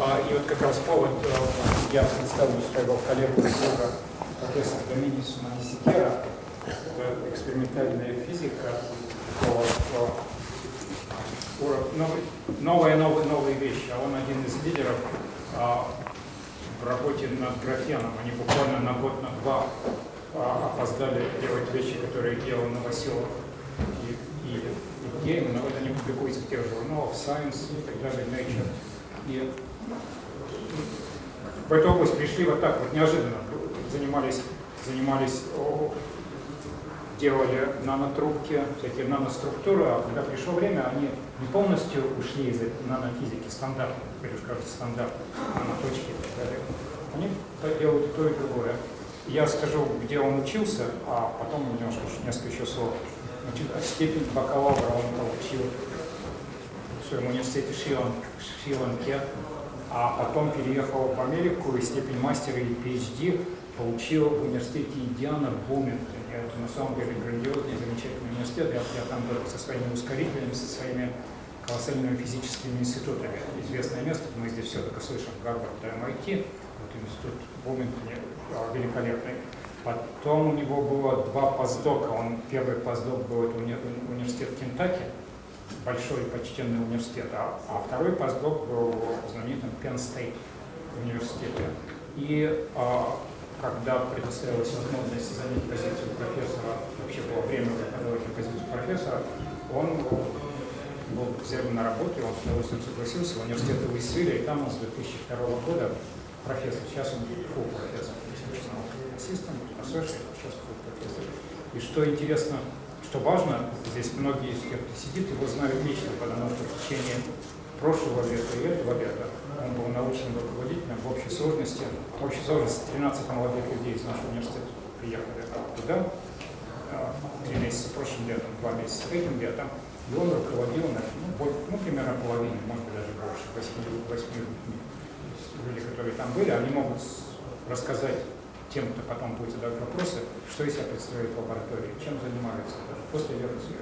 И вот как раз повод, я представлю своего коллегу и друга, профессора Гамини Суманасекера, это экспериментальная физика, новые вещи. А он один из лидеров в работе над графеном. Они буквально на год, на два опоздали делать вещи, которые делал Новоселов и Гейм, но это не публикуется в тех журналах Science и так далее, Nature. И в эту область пришли вот так вот неожиданно, занимались делали нанотрубки, всякие наноструктуры, а когда пришло время, они не полностью ушли из нанофизики стандартной, теперь уж кажется стандартной, наноточки и так далее. Они делают и то, и другое. Я скажу, где он учился, а потом немножко, несколько еще слов. Степень бакалавра он получил в своем университете Шри-Ланке, а потом переехал в Америку и степень мастера и PhD получил в университете Индиана в Блумингтоне. Это на самом деле грандиозный, замечательный университет. Я там был со своими ускорителями, со своими колоссальными физическими институтами. Известное место, мы здесь все только слышим, Гарвард, MIT, вот институт в Блумингтоне великолепный. Потом у него было два постдока. Первый постдок был это университет Кентаки, большой почтенный университет, а второй постдок был в знаменитом Penn State университете. И когда предоставилась возможность занять позицию профессора, вообще было время выходить на позицию профессора, он был взят на работу, и он с удовольствием согласился в университете Луисвилля, и там он с 2002 года профессор. Сейчас он full профессор, ассистент, associate, сейчас full профессор. И что интересно, что важно, здесь многие из тех, кто сидит, его знают лично, потому что в течение прошлого лета и этого лета он был научным руководителем в общей сложности 13 молодых людей из нашего университета приехали туда, 3 месяца прошлым летом, 2 месяца этим летом, и он руководил примерно половиной, может быть даже больше, 8 людей, которые там были, они могут рассказать тем, кто потом будет задавать вопросы, что из себя представляет лаборатория, чем занимаются, даже после лекции,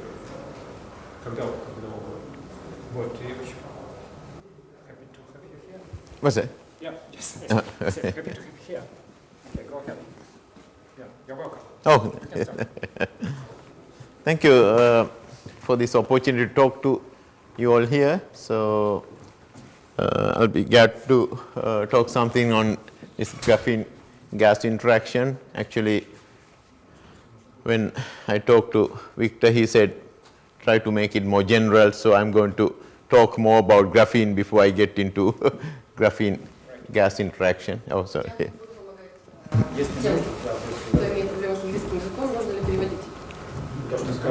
когда угодно. Вот, и в общем. What's that? Yeah, just happy to have you here. Okay, go ahead. Yeah, you're welcome. Oh, thank you for this opportunity to talk to you all here. So I'll be glad to talk something on this graphene gas interaction. Actually, when I talked to Victor, he said try to make it more general, so I'm going to talk more about graphene before I get into graphene gas interaction. Oh, sorry. Кто имеет проблемы с английским языком, можно ли переводить?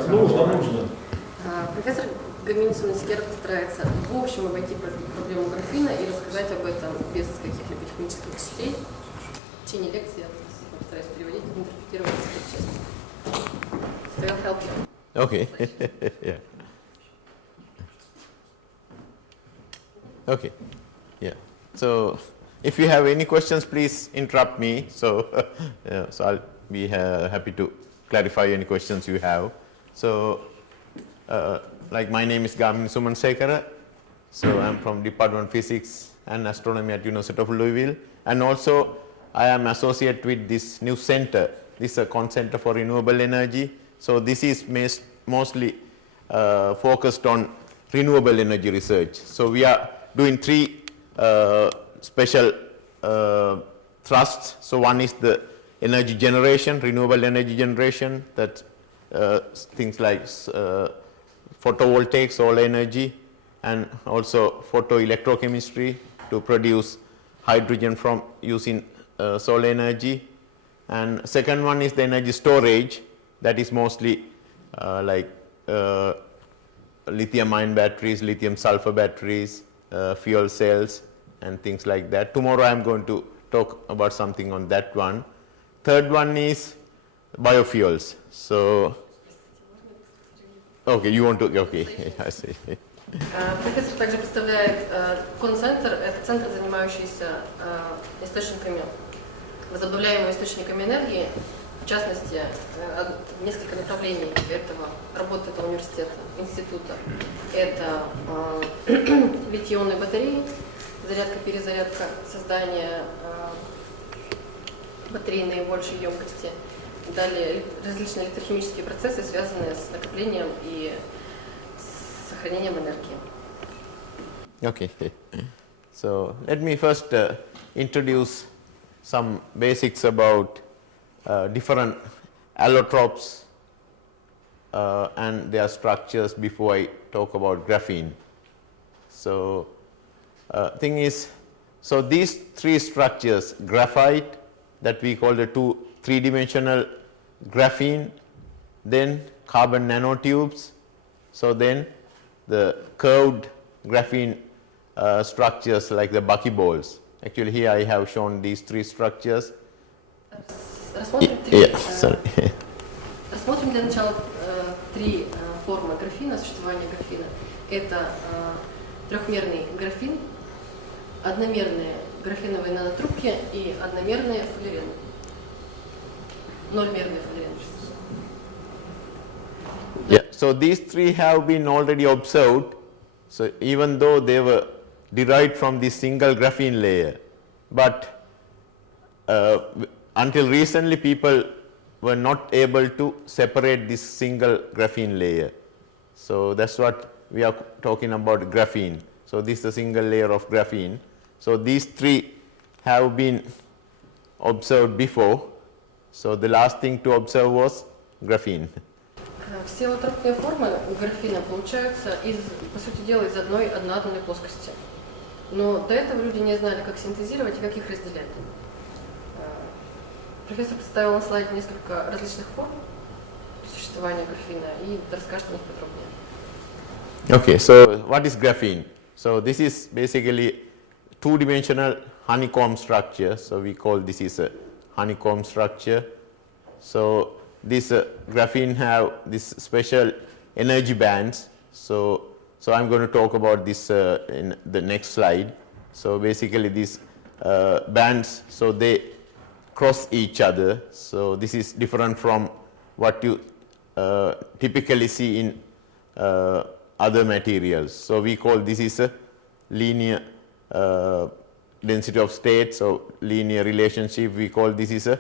Нужно. Профессор Гамини Суманасекера постарается в общем обойти проблему графена и рассказать об этом без каких-либо технических частей. В течение лекции я постараюсь переводить и интерпретировать как честно. So I'll help you. Okay. Yeah. Okay. Yeah. So if you have any questions, please interrupt me. So so I'll be happy to clarify any questions you have. So like my name is Ghamini Sumanasekera. So I'm from Department of Physics and Astronomy at University of Louisville, and also I am associated with this new center. This is a Center for Renewable Energy. So this is mostly focused on renewable energy research. So we are doing 3 special thrusts. So one is the energy generation, renewable energy generation, that's things like photovoltaic, solar energy, and also photoelectrochemistry to produce hydrogen from using solar energy. And second one is the energy storage, that is mostly like lithium-ion batteries, lithium-sulfur batteries, fuel cells, and things like that. Tomorrow I am going to talk about something on that one. Third one is biofuels. So, okay, you want to, okay, I see. Профессор также представляет Концентр. Это центр, занимающийся источниками, возобновляемыми источниками энергии. В частности, несколько направлений работы этого университета, института. Это литий-ионные батареи, зарядка-перезарядка, создание батареи наибольшей емкости. Далее различные электрохимические процессы, связанные с накоплением и сохранением энергии. Okay. So let me first introduce some basics about different allotropes and their structures before I talk about graphene. So thing is, so these three structures, graphite, that we call the three-dimensional graphene, then carbon nanotubes, so then the curved graphene structures like the buckyballs. Actually here I have shown these three structures. Рассмотрим для начала три формы графина, существования графина. Это трехмерный графин, одномерные графеновые нанотрубки и одномерные фуллерены. Нольмерные фуллерены. Yeah, so these three have been already observed. So even though they were derived from the single graphene layer, but until recently people were not able to separate this single graphene layer. So that's what we are talking about, graphene. So this is a single layer of graphene. So these three have been observed before. So the last thing to observe was graphene. Все аллотропные формы графина получаются по сути дела, из одной одноатомной плоскости. Но до этого люди не знали, как синтезировать и как их разделять. Профессор представил на слайде несколько различных форм существования графина и расскажет о них подробнее. Okay, so what is graphene? So this is basically two-dimensional honeycomb structure. So we call this is a honeycomb structure. So this graphene have this special energy bands. So I'm going to talk about this in the next slide. So basically these bands, so they cross each other. So this is different from what you typically see in other materials. So we call this is a linear density of states, so linear relationship. We call this is a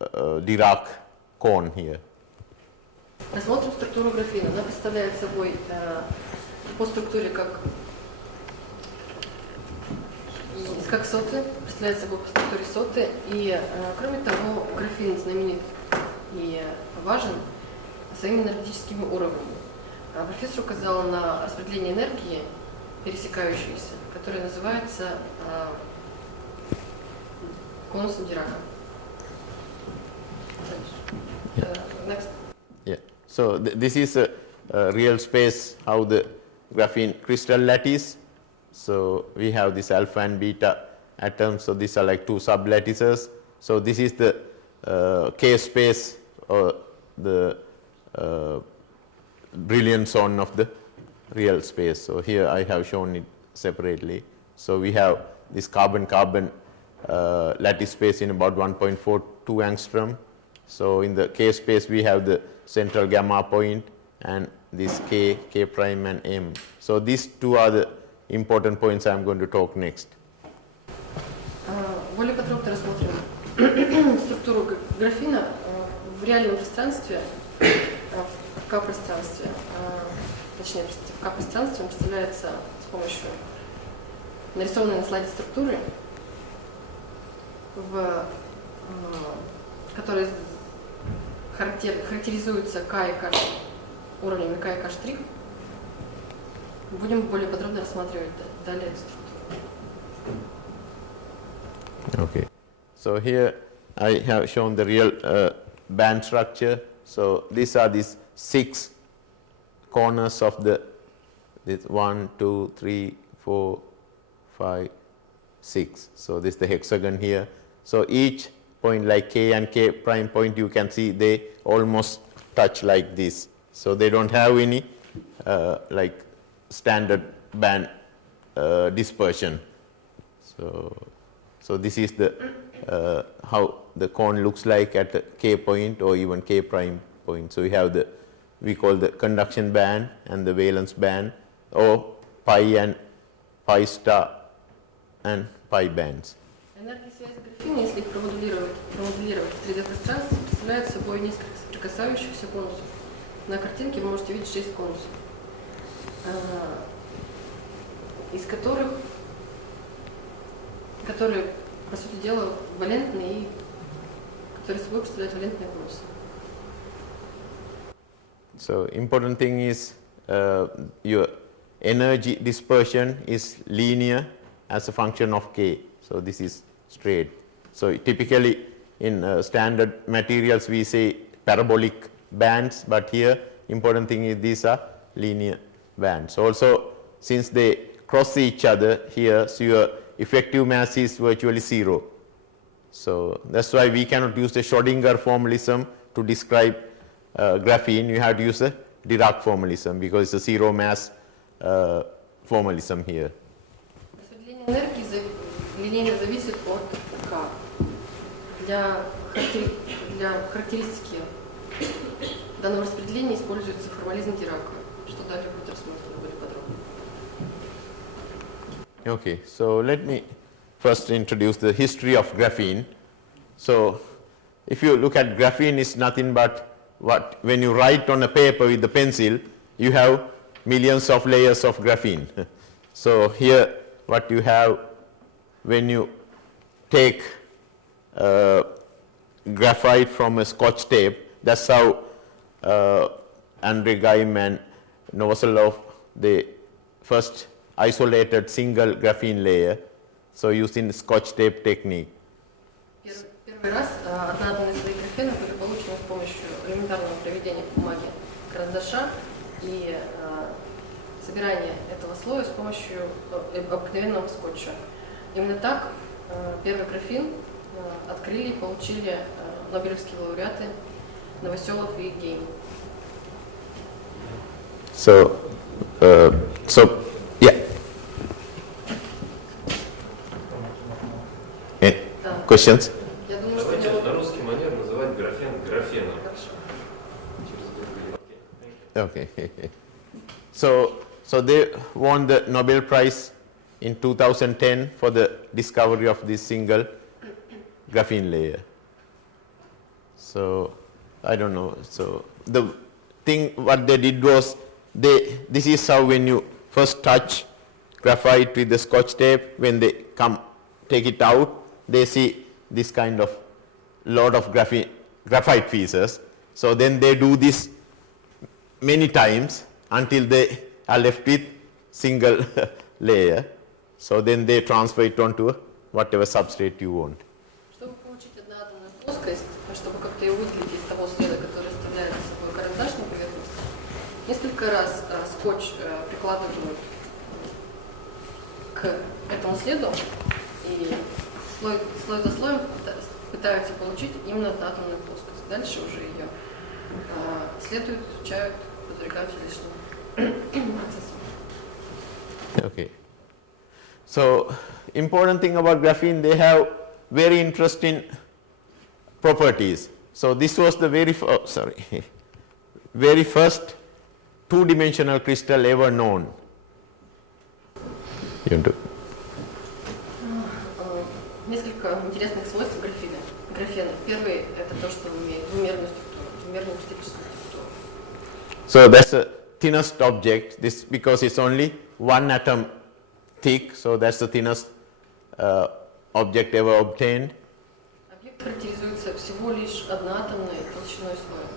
Dirac cone here. Рассмотрим структуру графина. Она представляет собой по структуре как соты, представляет собой по структуре соты. И кроме того, графин знаменит и важен своими энергетическими уровнями. Профессор указал на распределение энергии, пересекающееся, которое называется конусом Дирака. Next. Yeah. So this is a real space how the graphene crystal lattice. So we have this alpha and beta atoms. So these are like two sublattices. So this is the K space or the brilliant zone of the real space. So here I have shown it separately. So we have this carbon-carbon lattice space in about 1.42 angstrom. So in the K space we have the central gamma point and this K prime and M. So these two are the important points I am going to talk next. Более подробно рассмотрим структуру графина в реальном пространстве, в К-пространстве. Точнее, в К-пространстве он представляется с помощью нарисованной на слайде структуры, которая характеризуется К и К, уровнями К и К'. Будем более подробно рассматривать далее эту структуру. Okay. So here I have shown the real band structure. So these are these 6 corners of this 1, 2, 3, 4, 5, 6. So this is the hexagon here. So each point like K and K prime point, you can see they almost touch like this. So they don't have any like standard band dispersion. So this is the how the cone looks like at the K point or even K prime point. So we have we call the conduction band and the valence band, or pi and pi star and pi bands. Энергия связи графена, если их промоделировать в 3D-пространстве, представляет собой несколько соприкасающихся конусов. На картинке вы можете видеть 6 конусов, из которые, по сути дела, валентные и которые собой представляют валентные конусы. So important thing is your energy dispersion is linear as a function of k. So this is straight. So typically in standard materials we say parabolic bands, but here important thing is these are linear bands. Also, since they cross each other here, so your effective mass is virtually zero. So that's why we cannot use the Schrödinger formalism to describe graphene. You have to use the Dirac formalism because it's a zero mass formalism here. Распределение энергии линейно зависит от К. Для характеристики данного распределения используется формализм Дирака, что далее будет рассмотрено более подробно. Okay, so let me first introduce the history of graphene. So if you look at graphene, it's nothing but when you write on a paper with the pencil, you have millions of layers of graphene. So here what you have when you take graphite from a scotch tape, that's how Andre Geim and Novoselov, they first isolated single graphene layer, so using scotch tape technique. Первый раз одноатомные слои графена были получены с помощью элементарного проведения в бумаге карандаша и собирания этого слоя с помощью обыкновенного скотча. Именно так первый графен открыли и получили нобелевские лауреаты Новоселов и Гейм. So yeah. Questions? Я думаю, что давайте на русский манер называть графен графеном. Okay. So they won the Nobel Prize in 2010 for the discovery of this single graphene layer. So I don't know. So the thing what they did was this is how when you first touch graphite with the scotch tape, when they take it out, they see this kind of lot of graphite pieces. So then they do this many times until they are left with single layer. So then they transfer it onto whatever substrate you want. Чтобы получить одноатомную плоскость, чтобы как-то ее выделить из того следа, который оставляет за собой карандаш на поверхности, несколько раз скотч прикладывают к этому следу и слой за слоем пытаются получить именно одноатомную плоскость. Дальше уже ее исследуют, изучают, подвергают различным процессам. Okay. So important thing about graphene, they have very interesting properties. So this was the very first two-dimensional crystal ever known. You want to? Несколько интересных свойств графена. Первый – это то, что он имеет двумерную кристаллическую структуру. So that's the thinnest object. This because it's only one atom thick. So that's the thinnest object ever obtained. Объект характеризуется всего лишь одноатомной толщиной слоя.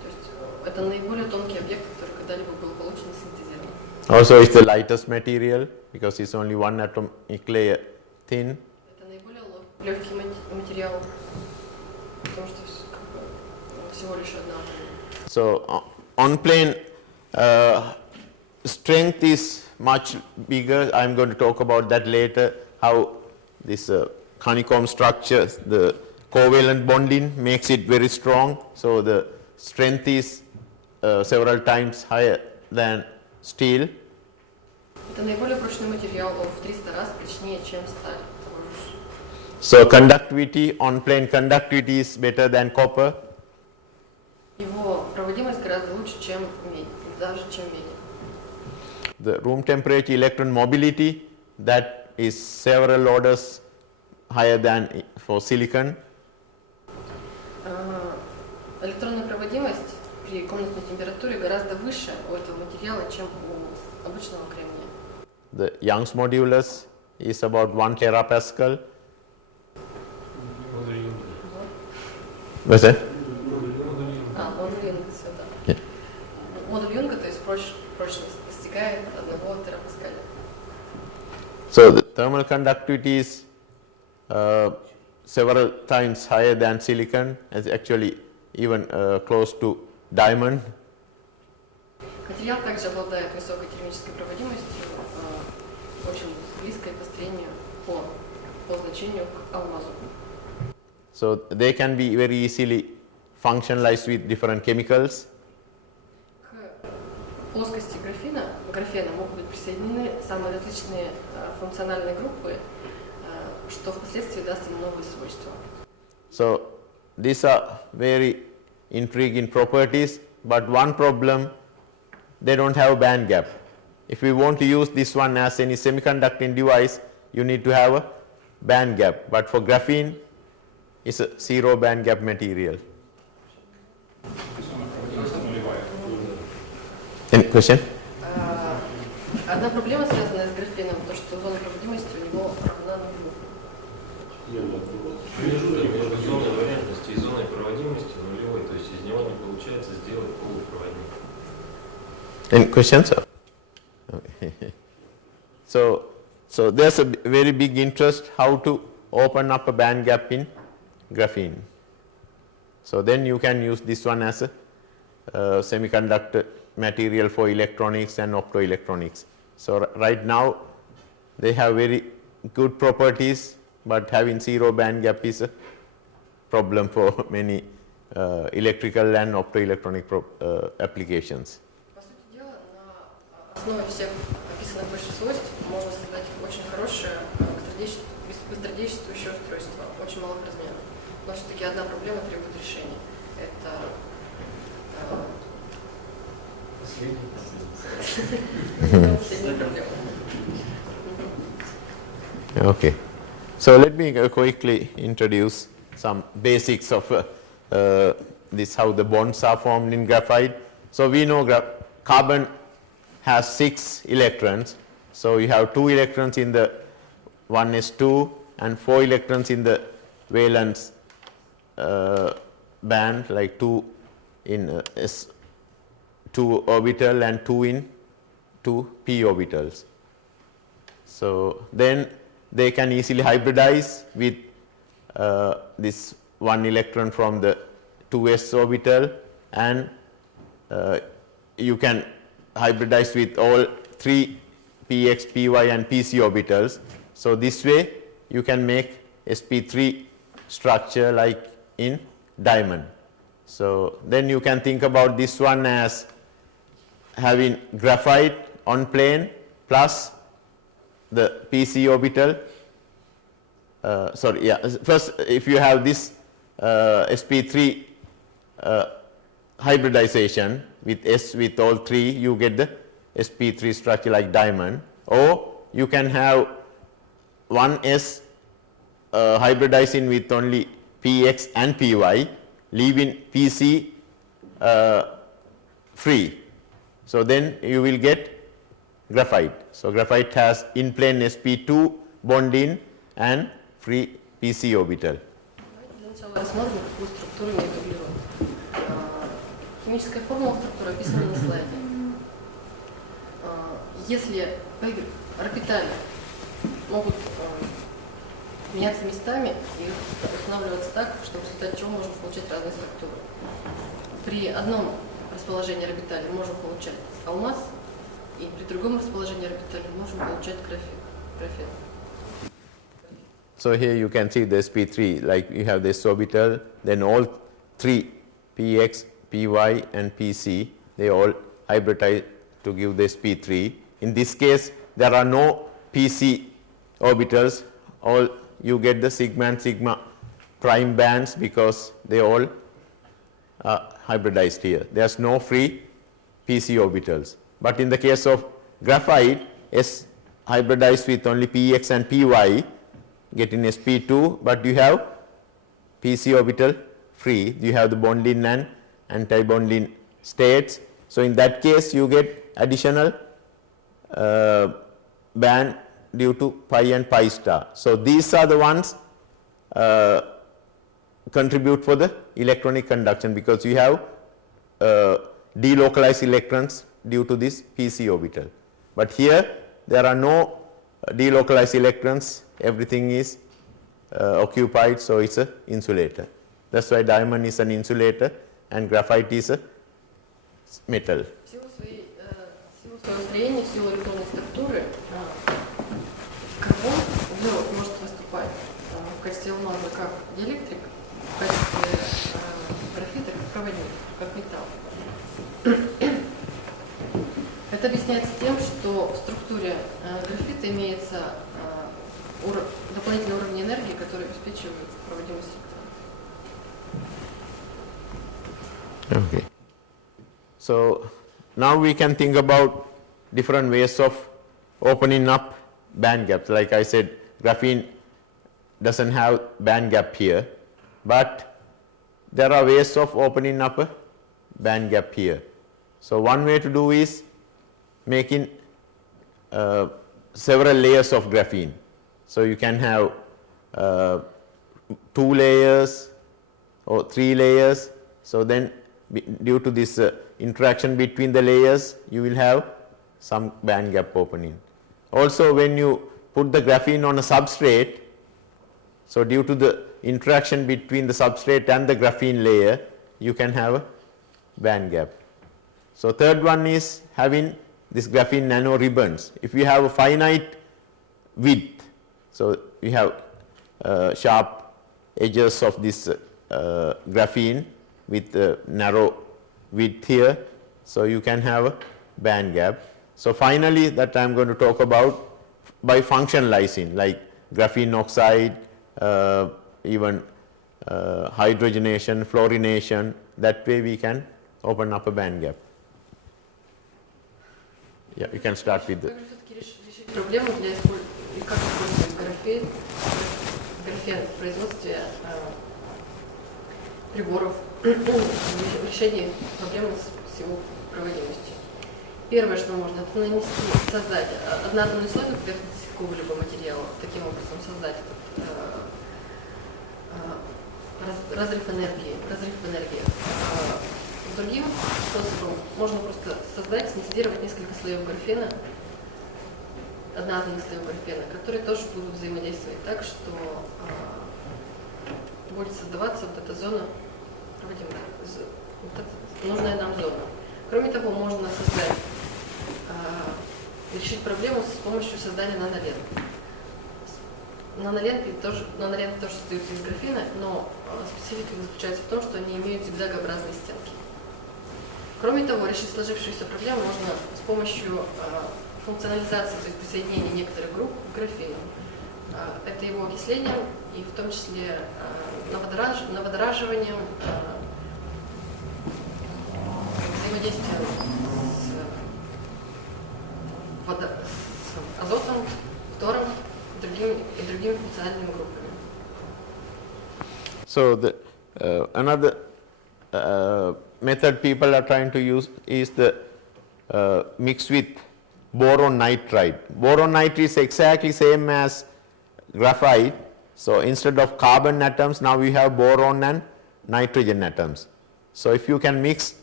То есть это наиболее тонкий объект, который когда-либо был получен и синтезирован. Also, it's the lightest material because it's only one atomic layer thin. Это наиболее легкий материал, потому что всего лишь одноатомный. So on plane strength is much bigger. I'm going to talk about that later. How this honeycomb structure, the covalent bonding makes it very strong. So the strength is several times higher than steel. Это наиболее прочный материал, он в 300 раз прочнее, чем сталь. So conductivity, on plane conductivity is better than copper. Его проводимость гораздо лучше, чем медь, даже чем медь. the room temperature electron mobility, that is several orders higher than for silicon. Электронная проводимость при комнатной температуре гораздо выше у этого материала, чем у обычного кремния. The Young's modulus is about 1 terapascal. What's that? Модуль Юнга, все так. Модуль Юнга, то есть прочность, достигает 1 терапаскаля. So the thermal conductivity is several times higher than silicon, as actually even close to diamond. Материал также обладает высокой термической проводимостью, очень близкой по строению, по значению к алмазу. So they can be very easily functionalized with different chemicals. К плоскости графена могут быть присоединены самые различные функциональные группы, что впоследствии даст ему новые свойства. So these are very intriguing properties, but one problem, they don't have band gap. If we want to use this one as any semiconducting device, you need to have a band gap, but for graphene, it's a zero band gap material. Any question? Одна проблема, связанная с графеном, то что зона проводимости у него равна нулю. Между зоной валентности и зоной проводимости нулевой, то есть из него не получается сделать полупроводник. Any questions? Okay. So there's a very big interest how to open up a band gap in graphene. So then you can use this one as a semiconductor material for electronics and optoelectronics. So right now they have very good properties, but having zero band gap is a problem for many electrical and optoelectronic applications. По сути дела, на основе всех описанных выше свойств можно создать очень хорошее быстродействующее устройство, очень малых размеров. Но все-таки одна проблема требует решения. Это последняя проблема. Okay. So let me quickly introduce some basics of this, how the bonds are formed in graphite. So we know carbon has 6 electrons. So you have 2 electrons in the 1s2 and 4 electrons in the valence band, like 2 in s2 orbital and 2 in 2 p orbitals. So then they can easily hybridize with this 1 electron from the 2s orbital, and you can hybridize with all 3 px, py and pc orbitals. So this way you can make sp3 structure like in diamond. So then you can think about this one as having graphite on plane plus the pc orbital. First if you have this sp3 hybridization with s with all 3, you get the sp3 structure like diamond, or you can have 1s hybridizing with only px and py, leaving pc free. So then you will get graphite. So graphite has in plane sp2 bond in and free pc orbital. Для начала рассмотрим, какую структуру имеет углерод. Химическая формула структуры описана на слайде. Если орбитали могут меняться местами и устанавливаться так, чтобы в результате чего можно получать разные структуры. При одном расположении орбиталей можем получать алмаз, и при другом расположении орбиталей можем получать графен. So here you can see the sp3, like you have this orbital, then all 3 px, py and pc, they all hybridize to give the sp3. In this case there are no pc orbitals, all you get the sigma and sigma prime bands because they all are hybridized here. There is no free pc orbitals. But in the case of graphite is hybridized with only px and py, getting sp2, but you have pc orbital free. You have the bonding and anti-bonding states. So in that case, you get additional band due to pi and pi star. So these are the ones contribute for the electronic conduction, because you have delocalized electrons due to this pc orbital. But here there are no delocalized electrons, everything is occupied, so it's an insulator. That's why diamond is an insulator and graphite is a metal. В силу своего строения, в силу электронной структуры, карбон, углерод, может выступать в качестве алмаза как диэлектрик, в качестве графита как проводник, как металл. Это объясняется тем, что в структуре графита имеется дополнительный уровень энергии, который обеспечивает проводимость электрона. Okay. So now we can think about different ways of opening up band gaps. Like I said, graphene doesn't have band gap here, but there are ways of opening up a band gap here. So one way to do is making several layers of graphene. So you can have 2 layers or 3 layers. So then due to this interaction between the layers, you will have some band gap opening. Also, when you put the graphene on a substrate, so due to the interaction between the substrate and the graphene layer, you can have a band gap. So third one is having this graphene nano ribbons. If you have a finite width, so you have sharp edges of this graphene with narrow width here, so you can have a band gap. So finally, that I am going to talk about by functionalizing, like graphene oxide, even hydrogenation, fluorination. That way we can open up a band gap. Yeah, you can start with the. Как же все-таки решить проблему для и как использовать графен в производстве приборов, в решении проблемы с его проводимостью? Первое, что можно, это нанести, создать одноатомный слой на поверхности какого-либо материала, таким образом создать разрыв энергии. Другим способом можно просто создать, синтезировать несколько слоев графена, одноатомных слоев графена, которые тоже будут взаимодействовать так, что будет создаваться вот эта зона, нужная нам зона. Кроме того, можно создать, решить проблему с помощью создания нанолент. Наноленты тоже создаются из графена, но специфика заключается в том, что они имеют зигзагообразные стенки. Кроме того, решить сложившуюся проблему можно с помощью функционализации, то есть присоединения некоторых групп к графену. Это его окислением и в том числе наводораживанием, взаимодействием с азотом, фтором и другими функциональными группами. So another method people are trying to use is the mix with boron nitride. Boron nitride is exactly same as graphite. So instead of carbon atoms, now we have boron and nitrogen atoms. So if you can mix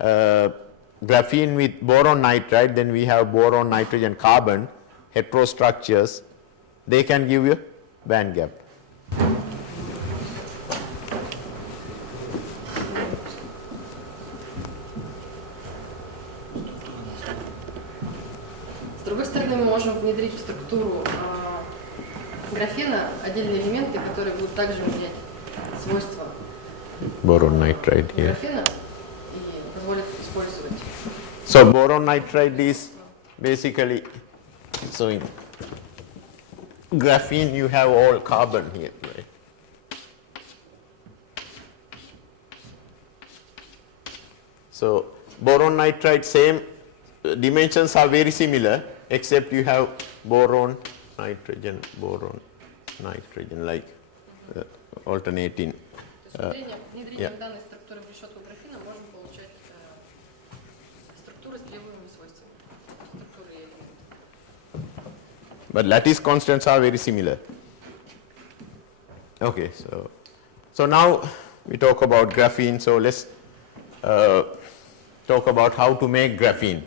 graphene with boron nitride, then we have boron, nitrogen, carbon heterostructures. They can give you band gap. С другой стороны, мы можем внедрить в структуру графена отдельные элементы, которые будут также менять свойства Boron nitride here. графена и позволят использовать. So boron nitride is basically, so in graphene you have all carbon here, right? So boron nitride same dimensions are very similar, except you have boron, nitrogen, like alternating. То есть внедрением данной структуры в решетку графена можно получать структуры с требуемыми свойствами. Структуры и элементы. But lattice constants are very similar. Okay, so now we talk about graphene. So let's talk about how to make graphene.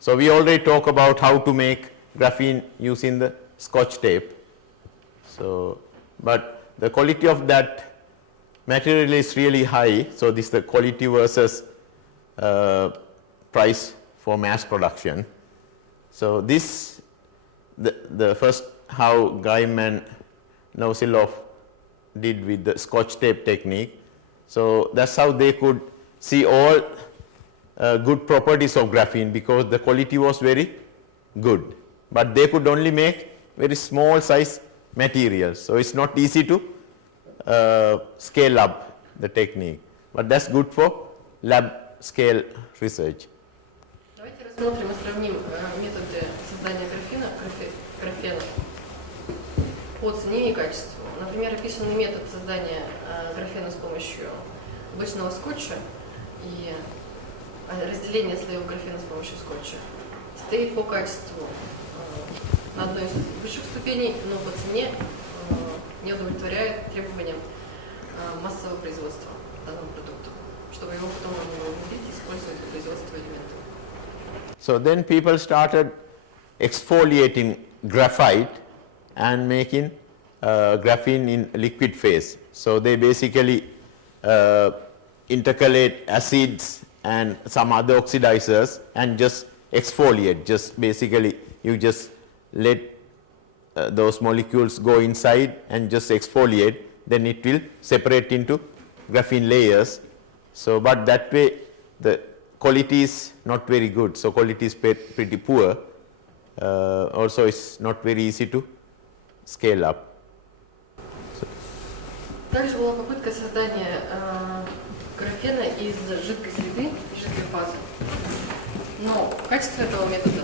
So we already talk about how to make graphene using the Scotch tape. So, but the quality of that material is really high. So this is the quality versus price for mass production. So this the first how Gaim and Nausilov did with the Scotch tape technique. So that's how they could see all good properties of graphene, because the quality was very good, but they could only make very small size materials. So it's not easy to scale up the technique, but that's good for lab scale research. Давайте рассмотрим и сравним методы создания графена по цене и качеству. Например, описанный метод создания графена с помощью обычного скотча и разделение слоев графена с помощью скотча стоит по качеству на одной из высших ступеней, но по цене не удовлетворяет требованиям массового производства данного продукта, чтобы его потом можно было внедрить и использовать для производства элементов. So then people started exfoliating graphite and making graphene in liquid phase. So they basically intercalate acids and some other oxidizers and just exfoliate. Just basically you just let those molecules go inside and just exfoliate, then it will separate into graphene layers. So but that way the quality is not very good, so quality is pretty poor. Also it's not very easy to scale up. Также была попытка создания графена из жидкой среды, жидкой фазы. Но качество этого метода...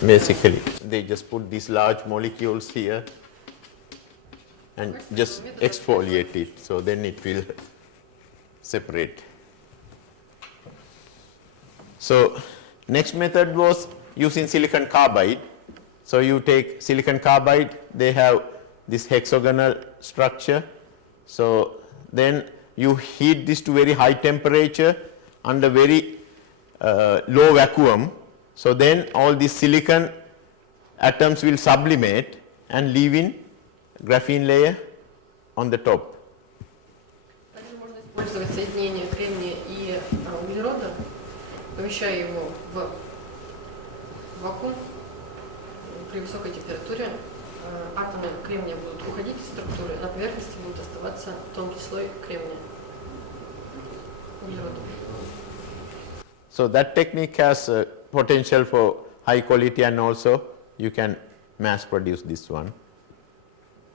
Basically, they just put these large molecules here and just exfoliate it, so then it will separate. So next method was using silicon carbide. So you take silicon carbide, they have this hexagonal structure. So then you heat this to very high temperature under very low vacuum. So then all these silicon atoms will sublimate and leave in graphene layer on the top. Также можно использовать соединение кремния и углерода, помещая его в вакуум при высокой температуре. Атомы кремния будут уходить из структуры, на поверхности будет оставаться тонкий слой кремния, углерода. So that technique has potential for high quality, and also you can mass produce this one.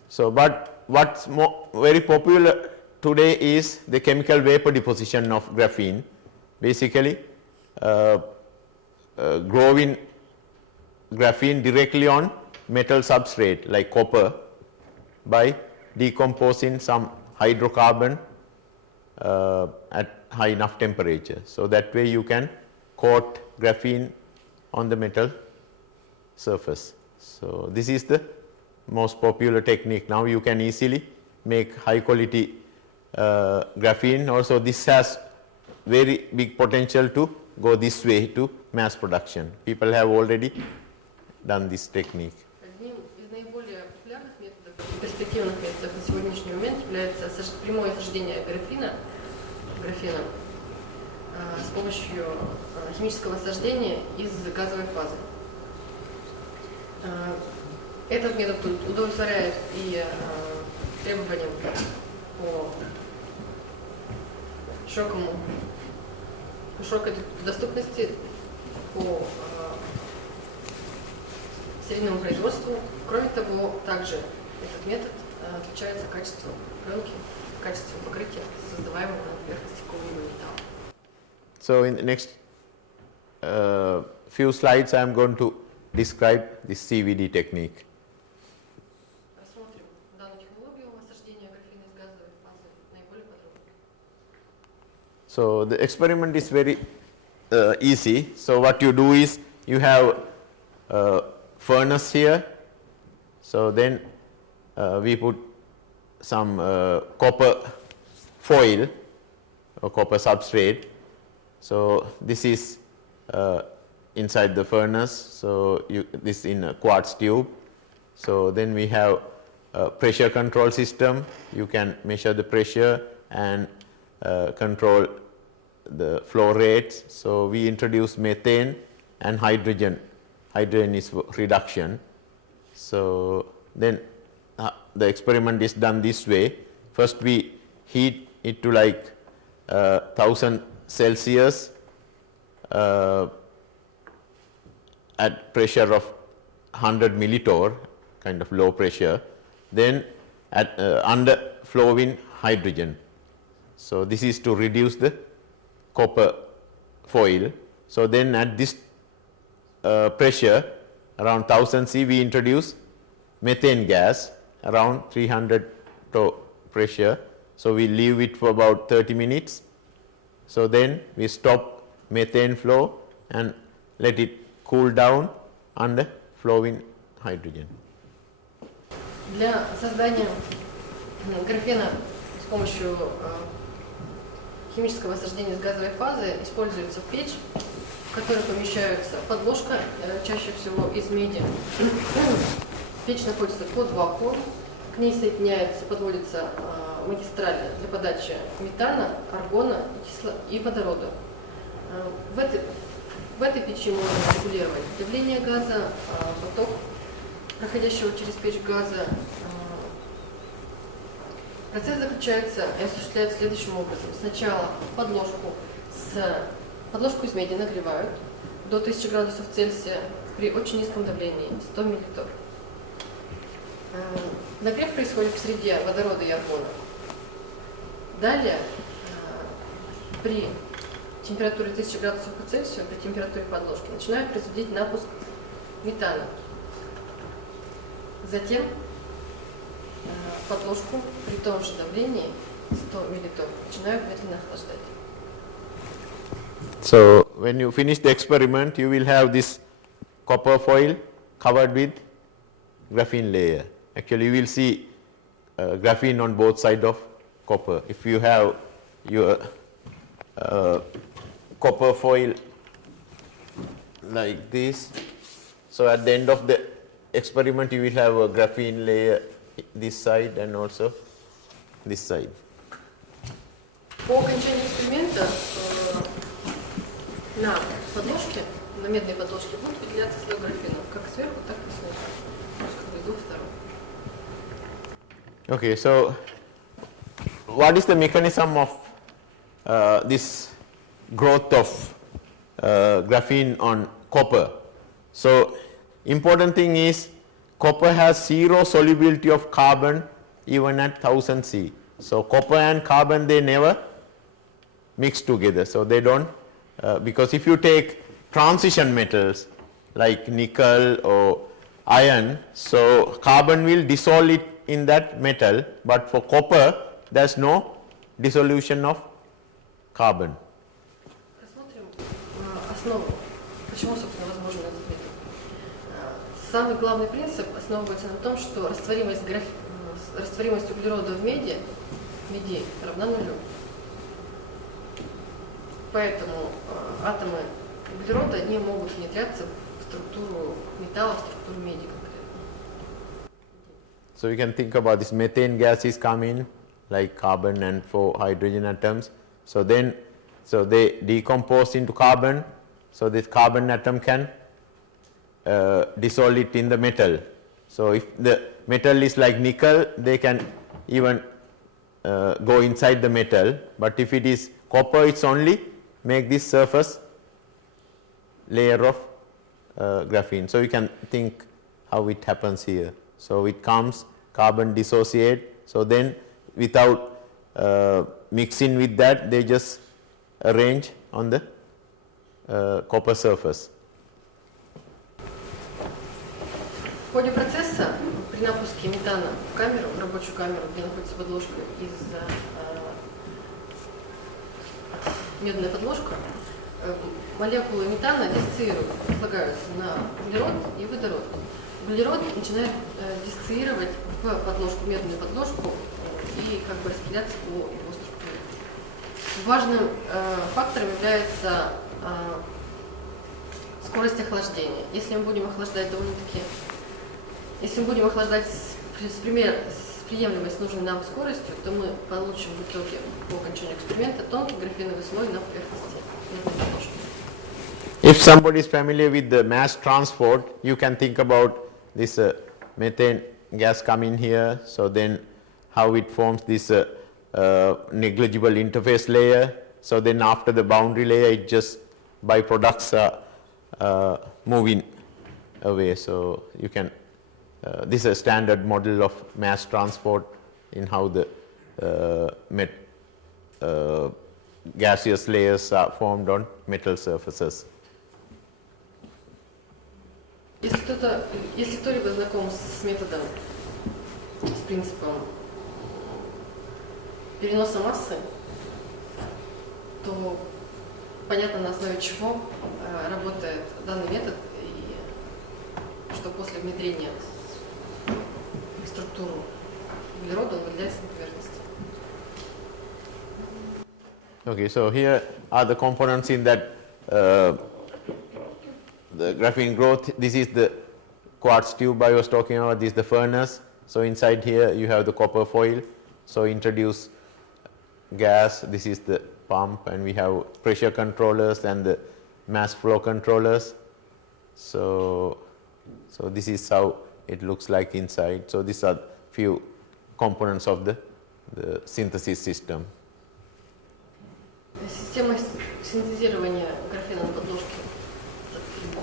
So but what's very popular today is the chemical vapor deposition of graphene. Basically growing graphene directly on metal substrate like copper by decomposing some hydrocarbon at high enough temperature. So that way you can coat graphene on the metal surface. So this is the most popular technique. Now you can easily make high quality graphene. Also this has very big potential to go this way to mass production. People have already done this technique. Одним из наиболее популярных методов и перспективных методов на сегодняшний момент является прямое заждение графена с помощью химического сождения из газовой фазы. Этот метод удовлетворяет и требованиям по широкой доступности, по серийному производству. Кроме того, также этот метод отличается качеством пленки, качеством покрытия, создаваемого на поверхности коврового металла. So in the next few slides I am going to describe this CVD technique. Рассмотрим данную технологию осаждения графена из газовой фазы наиболее подробно. So the experiment is very easy. So what you do is you have a furnace here. So then we put some copper foil or copper substrate. So this is inside the furnace. So this in a quartz tube. So then we have a pressure control system. You can measure the pressure and control the flow rates. So we introduce methane and hydrogen. Hydrogen is for reduction. So then the experiment is done this way. First we heat it to like 1000 Celsius at pressure of 100 millitorr, kind of low pressure. Then at under flowing hydrogen. So this is to reduce the copper foil. So then at this pressure around 1000 C we introduce methane gas around 300 pressure. So we leave it for about 30 minutes. So then we stop methane flow and let it cool down under flowing hydrogen. Для создания графена с помощью химического осаждения с газовой фазы используется печь, в которой помещается подложка, чаще всего из меди. Печь находится под вакуум, к ней соединяется, подводится магистраль для подачи метана, аргона и водорода. В этой печи можно регулировать давление газа, поток проходящего через печь газа. Процесс заключается и осуществляется следующим образом. Сначала подложку из меди нагревают до 1000 градусов Цельсия при очень низком давлении 100 мл. Нагрев происходит в среде водорода и аргона. Далее при температуре 1000 градусов по Цельсию, при температуре подложки, начинают производить напуск метана. Затем подложку при том же давлении 100 мл начинают медленно охлаждать. So when you finish the experiment, you will have this copper foil covered with graphene layer. Actually, you will see graphene on both sides of copper. If you have your copper foil like this, so at the end of the experiment, you will have a graphene layer this side and also this side. По окончании эксперимента на подложке, на медной подложке будет выделяться слой графена, как сверху, так и снизу, с двух сторон. Okay, so what is the mechanism of this growth of graphene on copper? So important thing is copper has zero solubility of carbon even at 1000 C. So copper and carbon, they never mix together. So they don't, because if you take transition metals like nickel or iron, so carbon will dissolve it in that metal, but for copper there's no dissolution of carbon. Рассмотрим основу, почему, собственно, возможно этот метод. Самый главный принцип основывается на том, что растворимость углерода в меди равна нулю. Поэтому атомы углерода не могут внедряться в структуру металла, в структуру меди конкретно. So you can think about this methane gases come in like carbon and 4 hydrogen atoms. So then, so they decompose into carbon. So this carbon atom can dissolve it in the metal. So if the metal is like nickel, they can even go inside the metal. But if it is copper, it's only make this surface layer of graphene. So you can think how it happens here. So it comes, carbon dissociate. So then without mixing with that, they just arrange on the copper surface. ходе процесса при напуске метана в камеру, в рабочую камеру, где находится подложка из медная подложка, молекулы метана диссоциируют, разлагаются на углерод и водород. Углерод начинает диссоциировать в подложку, медную подложку и как бы распределяться по его структуре. Важным фактором является скорость охлаждения. Если мы будем охлаждать довольно-таки, если мы будем охлаждать с приемлемой с нужной нам скоростью, то мы получим в итоге по окончанию эксперимента тонкий графеновый слой на поверхности медной подложки. If somebody is familiar with the mass transport, you can think about this methane gas coming here, so then how it forms this negligible interface layer. So then after the boundary layer, it just byproducts are moving away. So you can, this is a standard model of mass transport in how the gaseous layers are formed on metal surfaces. Если кто-либо знаком с методом, с принципом переноса массы, то понятно, на основе чего работает данный метод и что после внедрения в структуру углерода он выделяется на поверхности. Okay, so here are the components in that the graphene growth. This is the quartz tube I was talking about. This is the furnace. So inside here you have the copper foil. So introduce gas. This is the pump, and we have pressure controllers and the mass flow controllers. So this is how it looks like inside. So these are few components of the synthesis system. Система синтезирования графена на подложке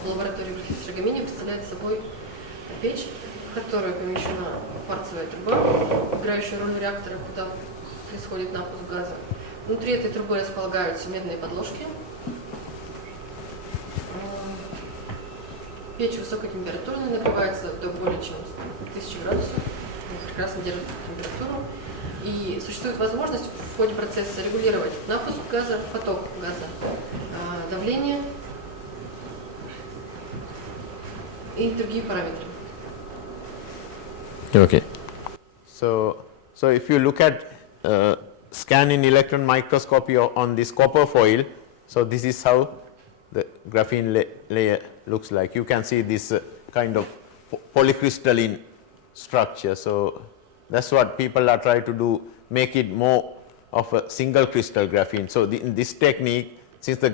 в лаборатории графиста Гамини представляет собой печь, в которую помещена кварцевая труба, играющая роль реактора, куда происходит напуск газа. Внутри этой трубы располагаются медные подложки. Печь высокотемпературная, нагревается до более чем 1000 градусов, прекрасно держит температуру. И существует возможность в ходе процесса регулировать напуск газа, поток газа, давление и другие параметры. Okay. So if you look at scanning electron microscopy on this copper foil, so this is how the graphene layer looks like. You can see this kind of polycrystalline structure. So that's what people are trying to do, make it more of a single crystal graphene. So in this technique, since the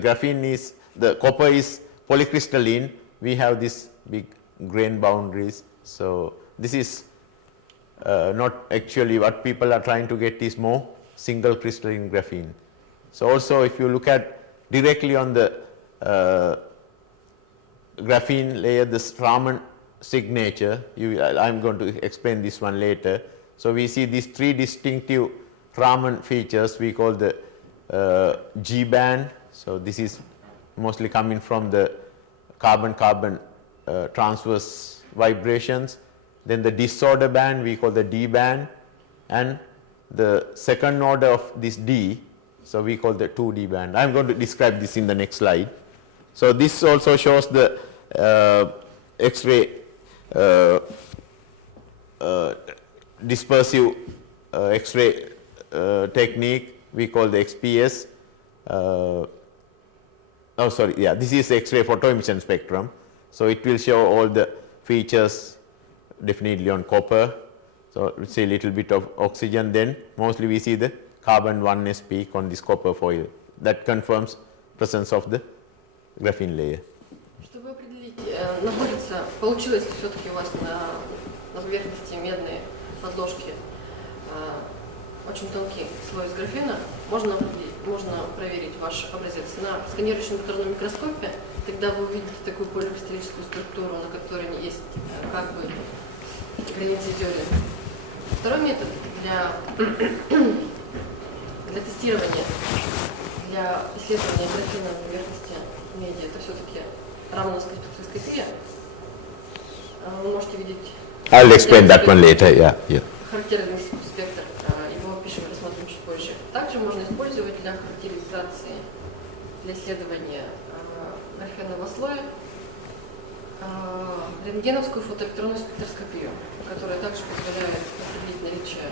copper is polycrystalline, we have this big grain boundaries. So this is not actually what people are trying to get, is more single crystalline graphene. So also if you look at directly on the graphene layer, this Raman signature, I'm going to explain this one later. So we see these three distinctive Raman features we call the G band. So this is mostly coming from the carbon-carbon transverse vibrations. Then the disorder band we call the D band, and the second order of this D, so we call the 2D band. I'm going to describe this in the next slide. So this also shows the X-ray dispersive X-ray technique we call the XPS. This is X-ray photoemission spectrum. So it will show all the features definitely on copper. So we see a little bit of oxygen, then mostly we see the carbon 1s peak on this copper foil. That confirms presence of the graphene layer. Чтобы определить, получилось ли все-таки у вас на поверхности медные подложки очень тонкий слой из графена, можно проверить ваш образец на сканирующем электронном микроскопе. Тогда вы увидите такую поликристаллическую структуру, на которой есть как бы границы зерен. Второй метод для тестирования, для исследования графена на поверхности меди, это все-таки рамно-спектроскопия. Вы можете видеть... I'll explain that one later, yeah. Характерный спектр, его опишем и рассмотрим чуть позже. Также можно использовать для характеризации, для исследования графенного слоя рентгеновскую фотоэлектронную спектроскопию, которая также позволяет определить наличие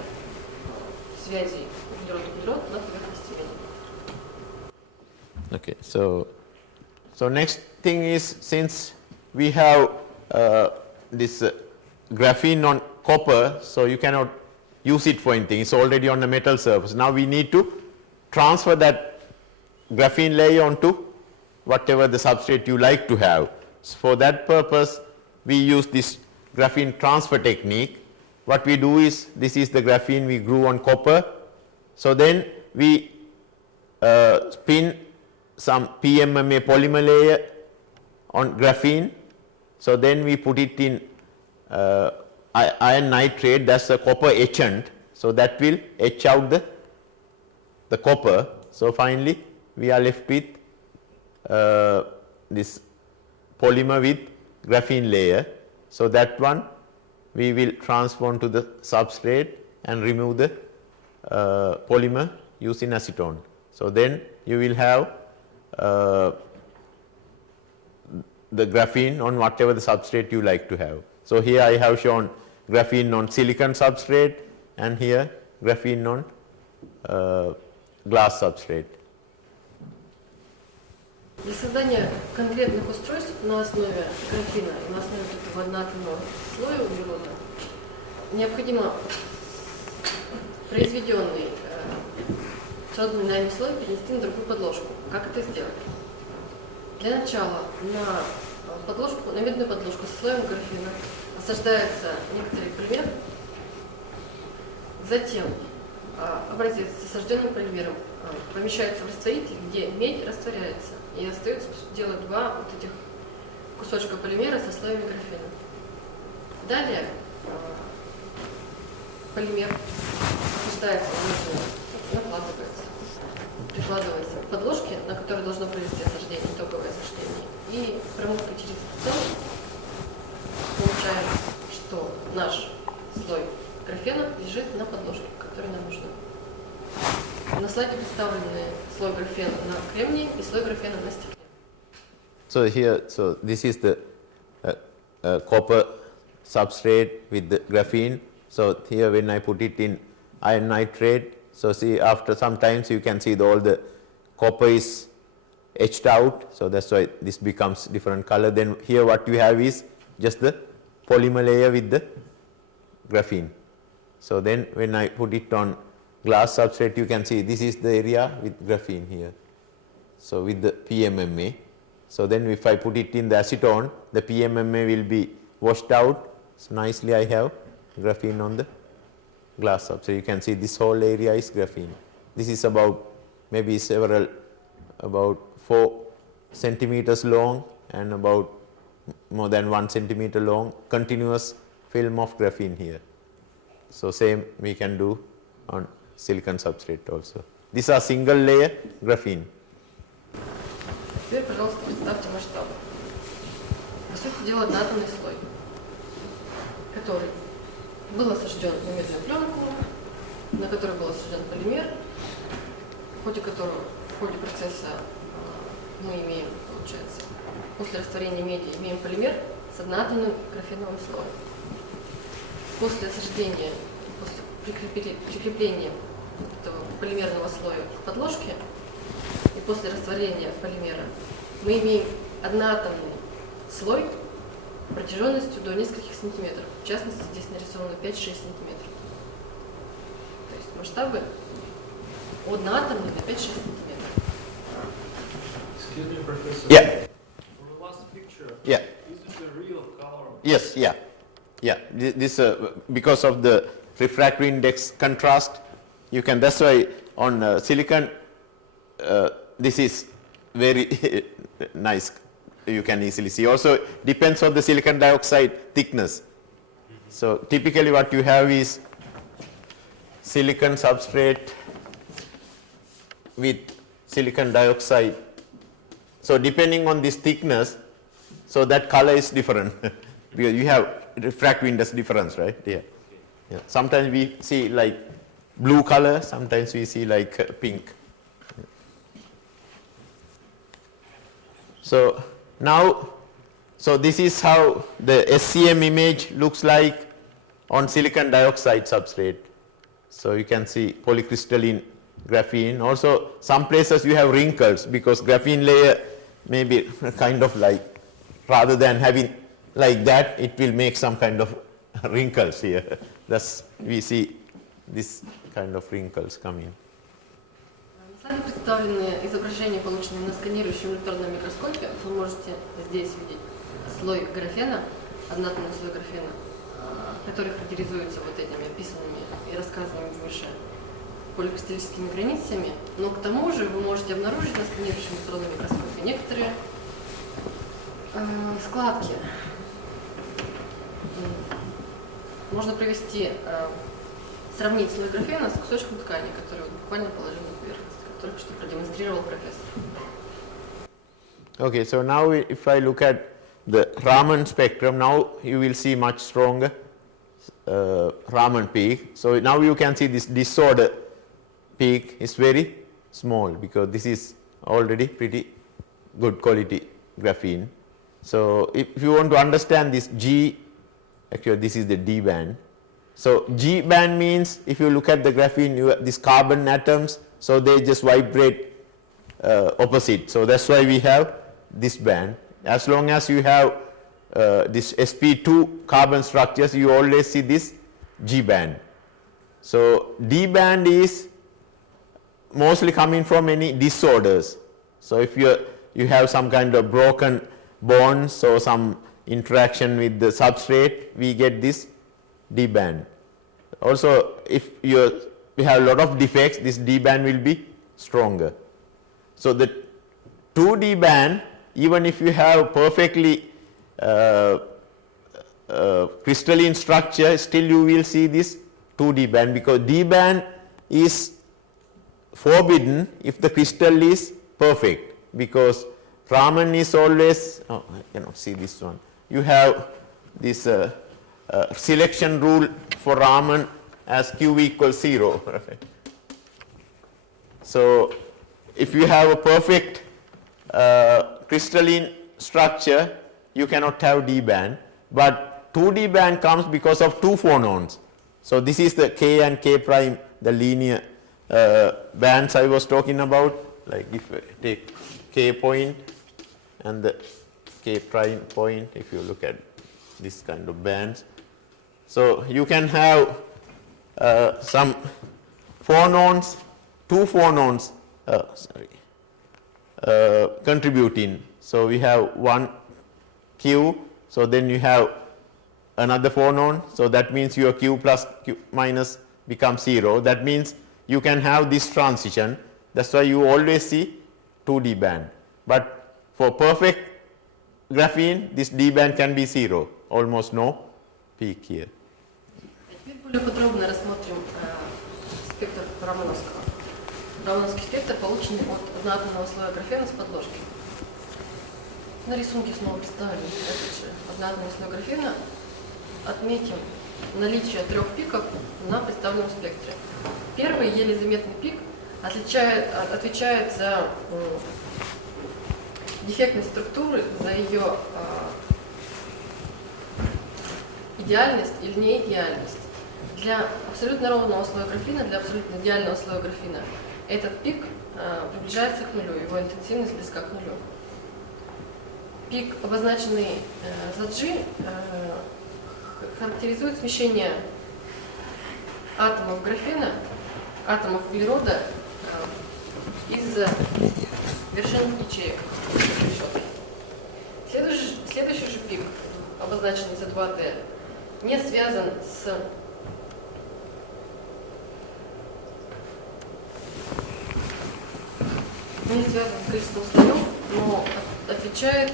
связей углерод-углерод на поверхности меди. Okay, so next thing is, since we have this graphene on copper, so you cannot use it for anything, it's already on the metal surface. Now we need to transfer that graphene layer onto whatever the substrate you like to have. So for that purpose, we use this graphene transfer technique. What we do is, this is the graphene we grew on copper. So then we spin some PMMA polymer layer on graphene. So then we put it in iron nitrate, that's a copper etchant. So that will etch out the copper. So finally we are left with this polymer with graphene layer. So that one we will transform to the substrate and remove the polymer using acetone. So then you will have the graphene on whatever the substrate you like to have. So here I have shown graphene on silicon substrate, and here graphene on glass substrate. Для создания конкретных устройств на основе графена и на основе этого одноатомного слоя углерода необходимо произведенный созданный нами слой перенести на другую подложку. Как это сделать? Для начала на медную подложку со слоем графена осаждается некоторый полимер, затем образец с осажденным полимером помещается в растворитель, где медь растворяется, и остается делать два вот этих кусочка полимера со слоями графена. Далее полимер осаждается, прикладывается к подложке, на которой должно произвести осаждение, итоговое осаждение, и промывкой через цел получаем, что наш слой графена лежит на подложке, которая нам нужна. На слайде представлены слой графена на кремнии и слой графена на стекле. So here, this is the copper substrate with the graphene. So here when I put it in iron nitrate, so see after sometimes you can see all the copper is etched out, so that's why this becomes different color. Then here what you have is just the polymer layer with the graphene. So then when I put it on glass substrate, you can see this is the area with graphene here. So with the PMMA. So then if I put it in the acetone, the PMMA will be washed out. So nicely I have graphene on the glass substrate. You can see this whole area is graphene. This is about maybe about 4 centimeters long and about more than 1 centimeter long continuous film of graphene here. So same we can do on silicon substrate also. These are single layer graphene. Теперь, пожалуйста, представьте масштаб. По сути дела, одноатомный слой, который был осажден на медную пленку, на которой был осажден полимер, в ходе процесса мы имеем, получается, после растворения меди имеем полимер с одноатомным графеновым слоем. После осаждения, после прикрепления этого полимерного слоя к подложке и после растворения полимера мы имеем одноатомный слой протяженностью до нескольких сантиметров. В частности, здесь нарисовано 5-6 сантиметров. То есть масштабы одноатомные на 5-6 сантиметров. Excuse me, Professor. Yeah. For the last picture, Yeah. is it the real color? Yes, yeah. This because of the refractory index contrast, you can. That's why on silicon, this is very nice. You can easily see. Also depends on the silicon dioxide thickness. So typically, what you have is silicon substrate with silicon dioxide. So depending on this thickness, so that color is different. Because you have refractive index difference, right? Yeah. Yeah. Sometimes we see like blue color, sometimes we see like pink. So now, so this is how the SCM image looks like on silicon dioxide substrate. So you can see polycrystalline graphene. Also, some places you have wrinkles because graphene layer may be kind of like, rather than having like that, it will make some kind of wrinkles here. Thus, we see this kind of wrinkles coming. На слайде представлены изображения, полученные на сканирующем электронном микроскопе. Вы можете здесь видеть слой графена, одноатомный слой графена, который характеризуется вот этими описанными и рассказанными выше поликристаллическими границами. Но к тому же вы можете обнаружить на сканирующем электронном микроскопе некоторые складки. Можно провести, сравнить слой графена с кусочком ткани, который вот буквально положил на поверхность, как только что продемонстрировал профессор. Okay, so now if I look at the Raman spectrum, now you will see much stronger Raman peak. So now you can see this disorder peak is very small because this is already pretty good quality graphene. So if you want to understand this G, actually this is the D band. So G band means if you look at the graphene, you have these carbon atoms, so they just vibrate opposite. So that's why we have this band. As long as you have this sp2 carbon structures, you always see this G band. So D band is mostly coming from any disorders. So if you have some kind of broken bonds or some interaction with the substrate, we get this D band. Also, if you have a lot of defects, this D band will be stronger. So the 2D band, even if you have perfectly crystalline structure, still you will see this 2D band because D band is forbidden if the crystal is perfect, because Raman is always, oh, I cannot see this one. You have this selection rule for Raman as Q equals 0. Right? So if you have a perfect crystalline structure, you cannot have D band, but 2D band comes because of two phonons. So this is the K and K prime, the linear bands I was talking about. Like if I take K point and the K prime point, if you look at this kind of bands. So you can have some phonons, two phonons contributing. So we have one Q, so then you have another phonon, so that means your Q plus Q minus becomes 0. That means you can have this transition. That's why you always see 2D band. But for perfect graphene, this D band can be 0, almost no peak here. Теперь более подробно рассмотрим спектр романовского. Романовский спектр получен от одноатомного слоя графена с подложкой. На рисунке снова представлен этот же одноатомный слой графена. Отметим наличие 3 пиков на представленном спектре. Первый, еле заметный пик, отвечает за дефектность структуры, за ее идеальность или неидеальность. Для абсолютно ровного слоя графена, для абсолютно идеального слоя графена этот пик приближается к нулю, его интенсивность близка к нулю. Пик, обозначенный за G, характеризует смещение атомов графена, атомов углерода из вершинных ячеек. Следующий же пик, обозначенный за 2D, не связан с количеством слоев, но отвечает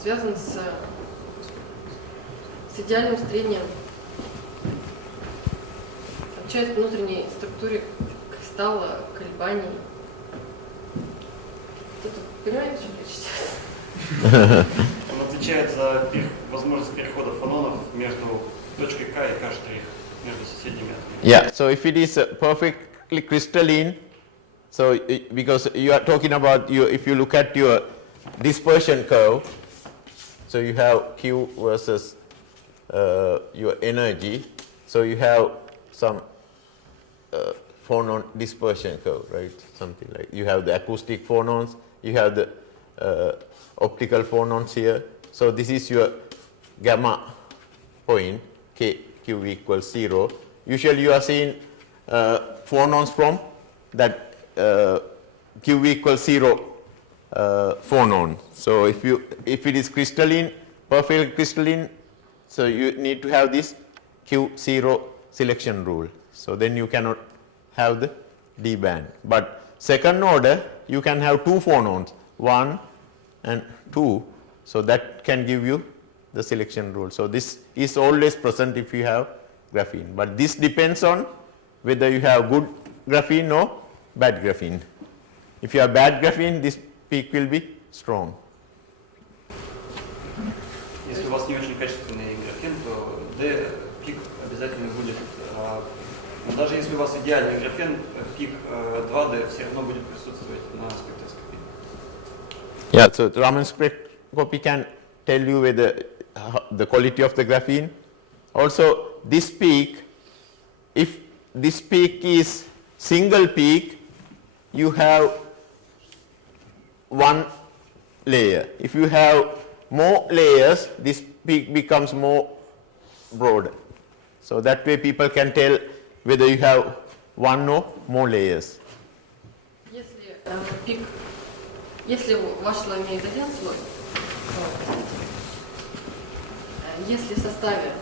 связан с идеальным строением, отвечает внутренней структуре кристалла, колебаний. Это Понимаете, что причастие? Он отвечает за возможность перехода фононов между точкой К и К', между соседними атомами. Yeah, so if it is perfectly crystalline, so because you are talking about if you look at your dispersion curve, so you have Q versus your energy, so you have some phonon dispersion curve, right? Something like you have the acoustic phonons, you have the optical phonons here. So this is your gamma point, Q equals 0. Usually you are seeing phonons from that Q equals 0 phonon. So if it is crystalline, perfectly crystalline, so you need to have this Q0 selection rule. So then you cannot have the D band. But second order, you can have two phonons, 1 and 2. So that can give you the selection rule. So this is always present if you have graphene. But this depends on whether you have good graphene or bad graphene. If you have bad graphene, this peak will be strong. Если у вас не очень качественный графен, то D пик обязательно будет. Но даже если у вас идеальный графен, пик 2D все равно будет присутствовать на спектроскопии. Yeah, so Raman spectroscopy can tell you whether the quality of the graphene. Also, this peak, if this peak is single peak, you have one layer. If you have more layers, this peak becomes more broad. So that way people can tell whether you have one or more layers. Если ваш слой имеет один слой, если в составе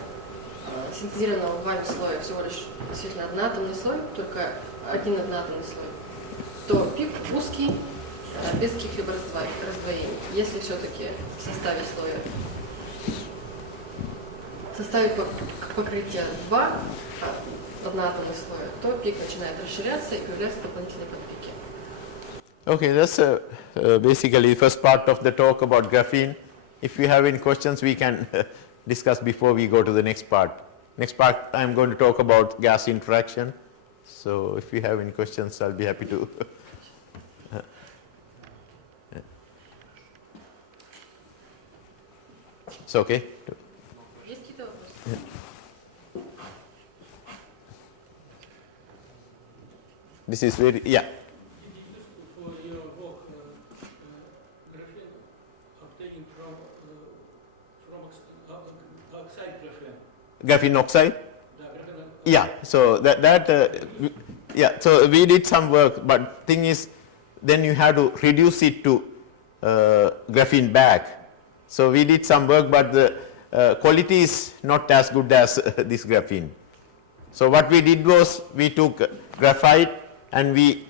синтезированного вами слоя всего лишь действительно одноатомный слой, только один одноатомный слой, то пик узкий, без каких-либо раздвоений. Если все-таки в составе покрытия два одноатомных слоя, то пик начинает расширяться и появляются дополнительные подпики. Okay, that's basically the first part of the talk about graphene. If you have any questions, we can discuss before we go to the next part. Next part, I'm going to talk about gas interaction. So if you have any questions, I'll be happy to. It's okay. Есть какие-то вопросы? This is very, yeah. For your work, graphene obtaining from oxide graphene. Graphene oxide? Graphene. Yeah, so yeah, so we did some work, but thing is, then you have to reduce it to graphene back. So we did some work, but the quality is not as good as this graphene. So what we did was we took graphite and we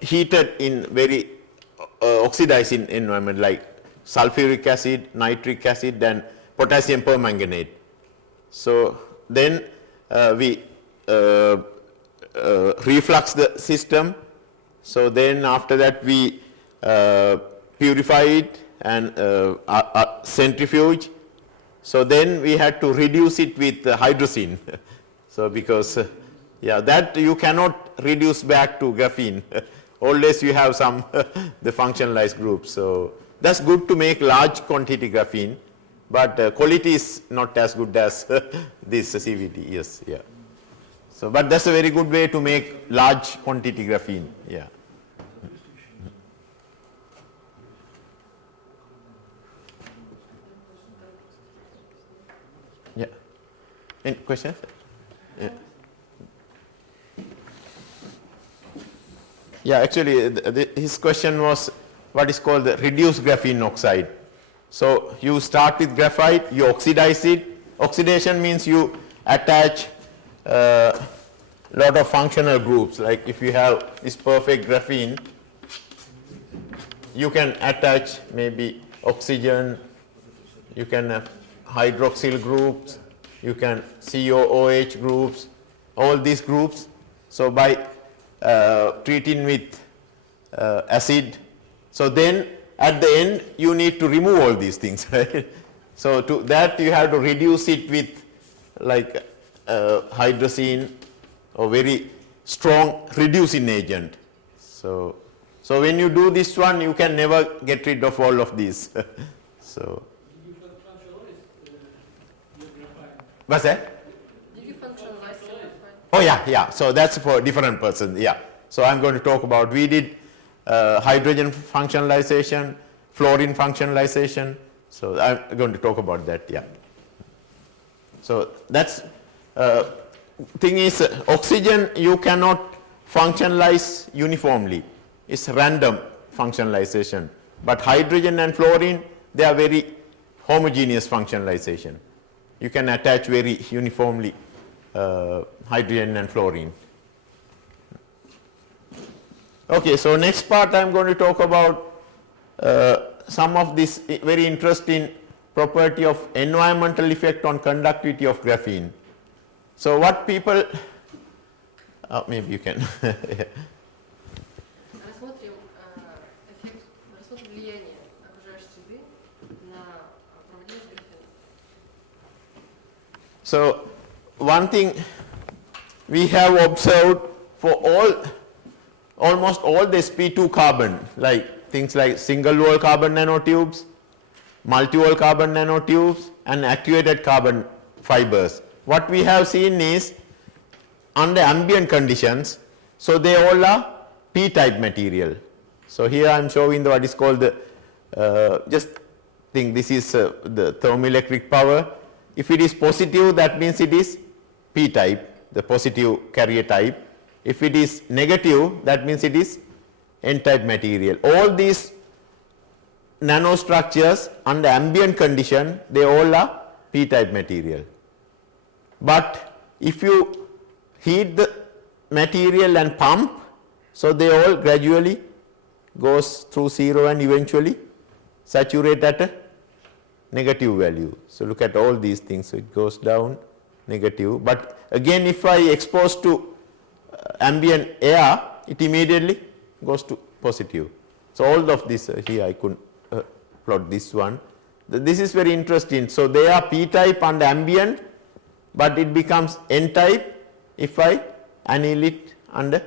heated in very oxidizing environment like sulfuric acid, nitric acid, and potassium permanganate. So then we reflux the system. So then after that we purify it and centrifuge. So then we had to reduce it with hydrogen. So because yeah, that you cannot reduce back to graphene. Always you have some the functionalized groups. So that's good to make large quantity graphene, but quality is not as good as this CVD. Yes, yeah. So, but that's a very good way to make large quantity graphene. Yeah. Yeah. Any questions? Yeah. Yeah, actually, his question was what is called the reduced graphene oxide. So you start with graphite, you oxidize it. Oxidation means you attach lot of functional groups. Like if you have this perfect graphene, you can attach maybe oxygen, you can have hydroxyl groups, you can COOH groups, all these groups. So by treating with acid So then at the end you need to remove all these things, right? So to that you have to reduce it with like hydrazine or very strong reducing agent. So when you do this one, you can never get rid of all of these. So Did you functionalize your graphene? what's that? Did you functionalize your graphene? Oh yeah. So that's for a different person. Yeah. So I'm going to talk about, we did hydrogen functionalization, fluorine functionalization. So I'm going to talk about that. Yeah. So that's thing is oxygen you cannot functionalize uniformly. It's random functionalization. But hydrogen and fluorine, they are very homogeneous functionalization. You can attach very uniformly hydrogen and fluorine. Okay, so next part I'm going to talk about some of this very interesting property of environmental effect on conductivity of graphene. So what people, maybe you can. Рассмотрим влияние окружающей среды на проводимость графена. So one thing we have observed for almost all the sp2 carbon, like things like single wall carbon nanotubes, multi-wall carbon nanotubes and activated carbon fibers. What we have seen is under ambient conditions, so they all are p-type material. So here I am showing what is called the, just think this is the thermoelectric power. If it is positive, that means it is p-type, the positive carrier type. If it is negative, that means it is n-type material. All these nanostructures under ambient condition, they all are p-type material. But if you heat the material and pump, so they all gradually goes through zero and eventually saturate at a negative value. So look at all these things, so it goes down negative. But again, if I expose to ambient air, it immediately goes to positive. So all of this here I could plot this one. This is very interesting. So they are p-type under ambient, but it becomes n-type if I annihilate under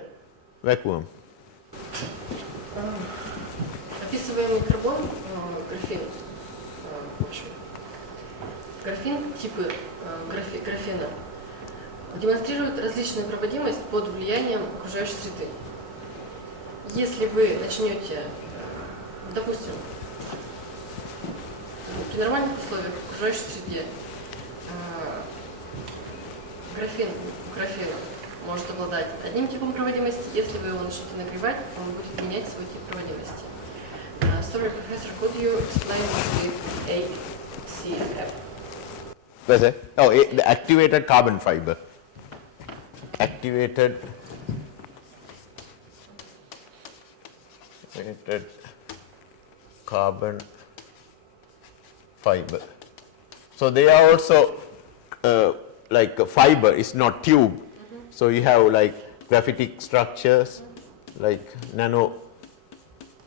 vacuum. Описываемый карбон, графен, в общем, графен, типы графена демонстрируют различную проводимость под влиянием окружающей среды. Если вы начнете, допустим, при нормальных условиях в окружающей среде графена может обладать одним типом проводимости, если вы его начнете нагревать, он будет менять свой тип проводимости. Sorry, Professor, could you explain this with ACF? What's that? Oh, the activated carbon fiber. Activated carbon fiber. So they are also like a fiber, it's not tube. So you have like graphitic structures, like nano,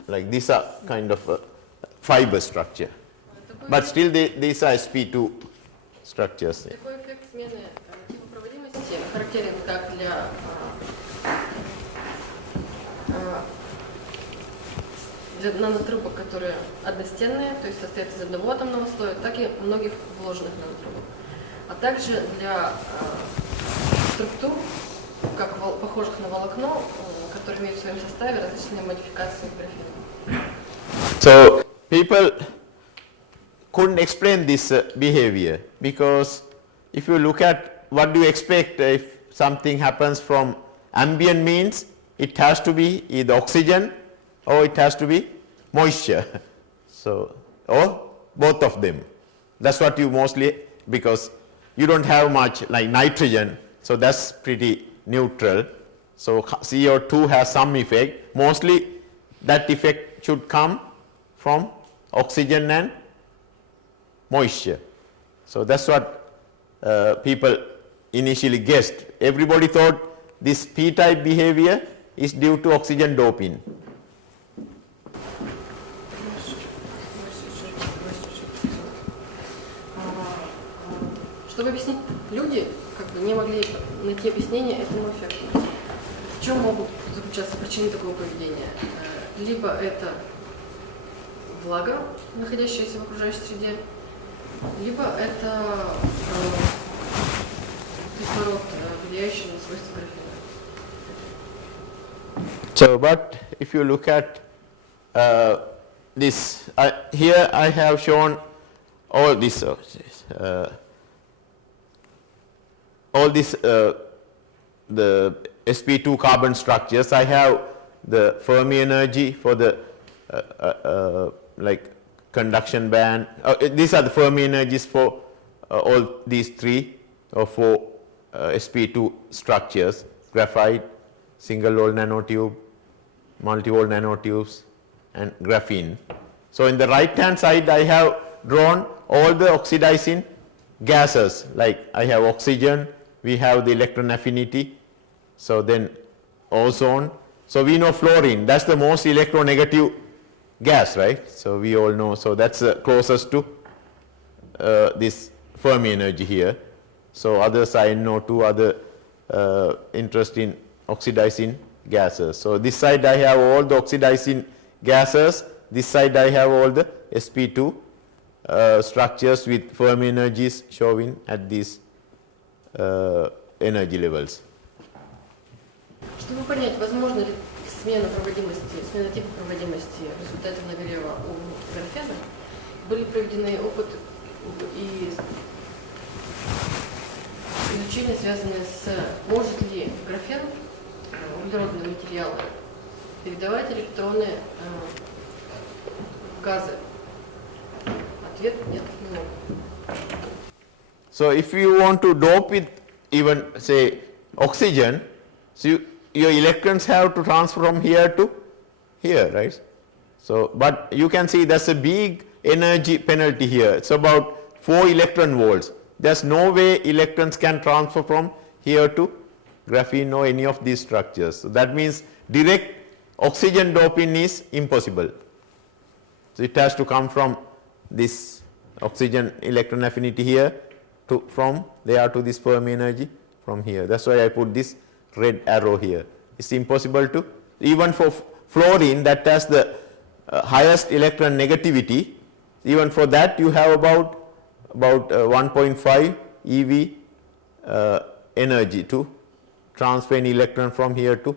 like these are kind of a fiber structure. But still these are sp2 structures. Такой эффект смены типа проводимости характерен как для нанотрубок, которые одностенные, то есть состоят из одного атомного слоя, так и многих вложенных нанотрубок. А также для структур, как похожих на волокно, которые имеют в своем составе различные модификации графена. So people couldn't explain this behavior, because if you look at what do you expect if something happens from ambient, means it has to be either oxygen or it has to be moisture. So, or both of them. That's what you mostly, because you don't have much like nitrogen, so that's pretty neutral. So CO2 has some effect. Mostly that effect should come from oxygen and moisture. So that's what people initially guessed. Everybody thought this p-type behavior is due to oxygen doping. Чтобы объяснить, люди как бы не могли найти объяснение этому эффекту. В чем могут заключаться причины такого поведения? Либо это влага, находящаяся в окружающей среде, либо это кислород, влияющий на свойства графена. So, but if you look at this, here I have shown all this, the sp2 carbon structures. I have the Fermi energy for the like conduction band. These are the Fermi energies for all these 3 or 4 sp2 structures: graphite, single-wall nanotube, multi-wall nanotubes, and graphene. So in the right-hand side, I have drawn all the oxidizing gases. Like I have oxygen, we have the electron affinity, so then ozone. So we know fluorine, that's the most electronegative gas, right? So we all know, so that's closest to this Fermi energy here. So others I know too, other interest in oxidizing gases. So this side I have all the oxidizing gases, this side I have all the sp2 structures with Fermi energies showing at these energy levels. Чтобы понять, возможно ли смена типа проводимости в результате нагрева у графена, были проведены опыты и изучения, связанные с может ли графен, углеродные материалы, передавать электроны в газы. Ответ нет, не могут. So if you want to dope with even say oxygen, so your electrons have to transfer from here to here, right? So, but you can see there's a big energy penalty here. It's about 4 electron volts. There's no way electrons can transfer from here to graphene or any of these structures. So that means direct oxygen doping is impossible. So it has to come from this oxygen electron affinity here to from there to this Fermi energy from here. That's why I put this red arrow here. It's impossible to, even for fluorine that has the highest electron negativity, even for that you have about 1.5 eV energy to transfer an electron from here to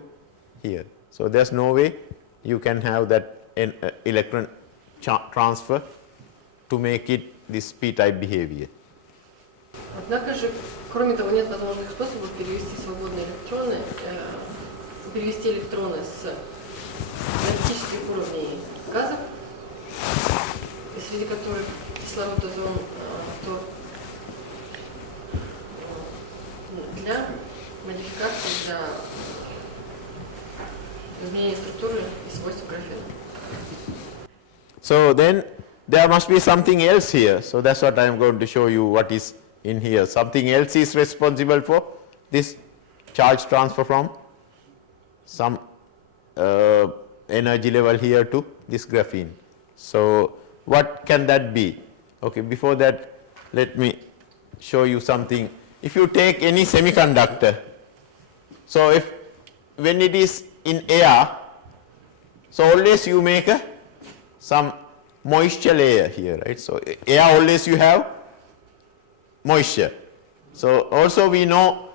here. So there's no way you can have that electron transfer to make it this p-type behavior. Однако же, кроме того, нет возможных способов перевести свободные электроны, перевести электроны с энергетических уровней газов, среди которых кислород, озон, то для модификации, для изменения структуры и свойств графена. So then there must be something else here. So that's what I am going to show you what is in here. Something else is responsible for this charge transfer from some energy level here to this graphene. So what can that be? Okay, before that let me show you something. If you take any semiconductor, so if when it is in air, so always you make some moisture layer here, right? So air always you have moisture. So also we know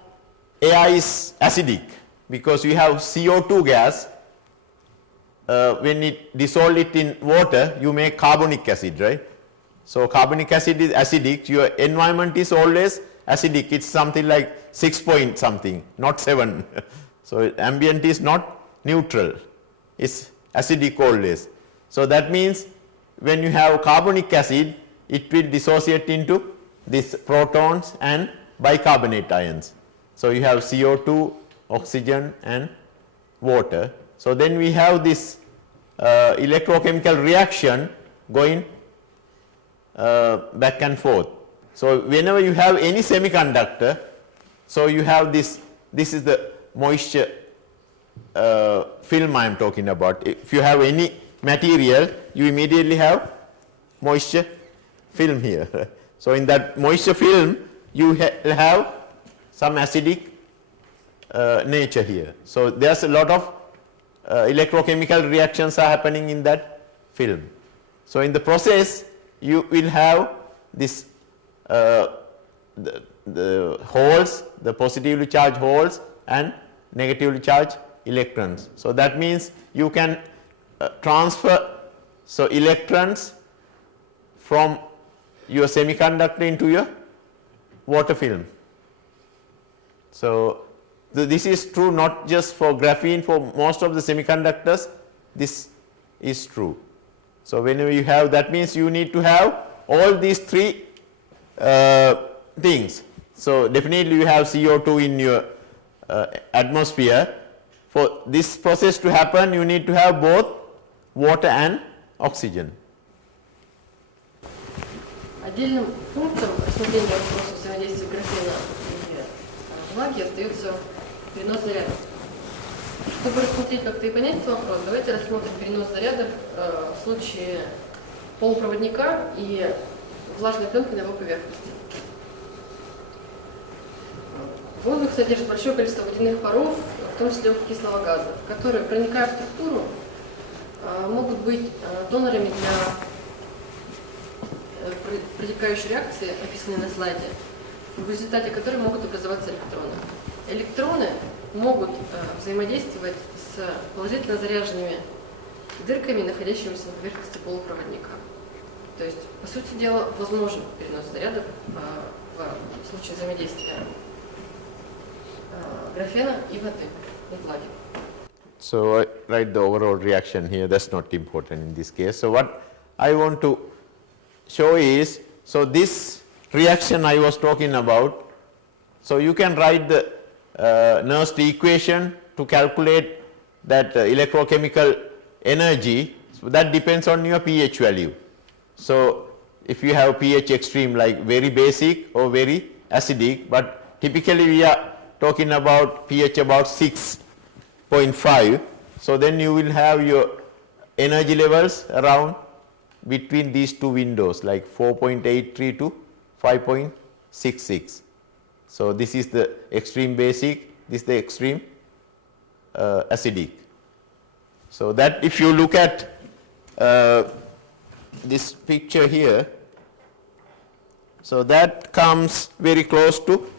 air is acidic because you have CO2 gas. When it dissolve it in water, you make carbonic acid, right? So carbonic acid is acidic. Your environment is always acidic. It's something like 6 point something, not 7. So ambient is not neutral. It's acidic always. So that means when you have carbonic acid, it will dissociate into these protons and bicarbonate ions. So you have CO2, oxygen and water. So then we have this electrochemical reaction going back and forth. So whenever you have any semiconductor, so you have this is the moisture film I am talking about. If you have any material, you immediately have moisture film here. So in that moisture film, you have some acidic nature here. So there's a lot of electrochemical reactions are happening in that film. So in the process you will have this the holes, the positively charged holes and negatively charged electrons. So that means you can transfer electrons from your semiconductor into your water film. So this is true not just for graphene, for most of the semiconductors this is true. So whenever you have, that means you need to have all these three things. So definitely you have CO2 in your atmosphere. For this process to happen you need to have both water and oxygen. Отдельным пунктом рассмотрения вопроса взаимодействия графена и влаги остается перенос зарядов. Чтобы рассмотреть как-то и понять этот вопрос, давайте рассмотрим перенос зарядов в случае полупроводника и влажной пленки на его поверхности. Воздух содержит большое количество водяных паров, в том числе углекислого газа, которые, проникая в структуру, могут быть донорами для протекающей реакции, описанной на слайде, в результате которой могут образоваться электроны. Электроны могут взаимодействовать с положительно заряженными дырками, находящимися на поверхности полупроводника. То есть, по сути дела, возможен перенос зарядов в случае взаимодействия графена и воды, и влаги. So I write the overall reaction here, that's not important in this case. So what I want to show is, so this reaction I was talking about, so you can write the Nernst equation to calculate that electrochemical energy. So that depends on your pH value. So if you have pH extreme like very basic or very acidic, but typically we are talking about pH about 6.5, so then you will have your energy levels around between these two windows like 4.83 to 5.66. So this is the extreme basic, this is the extreme acidic. So that if you look at this picture here, so that comes very close to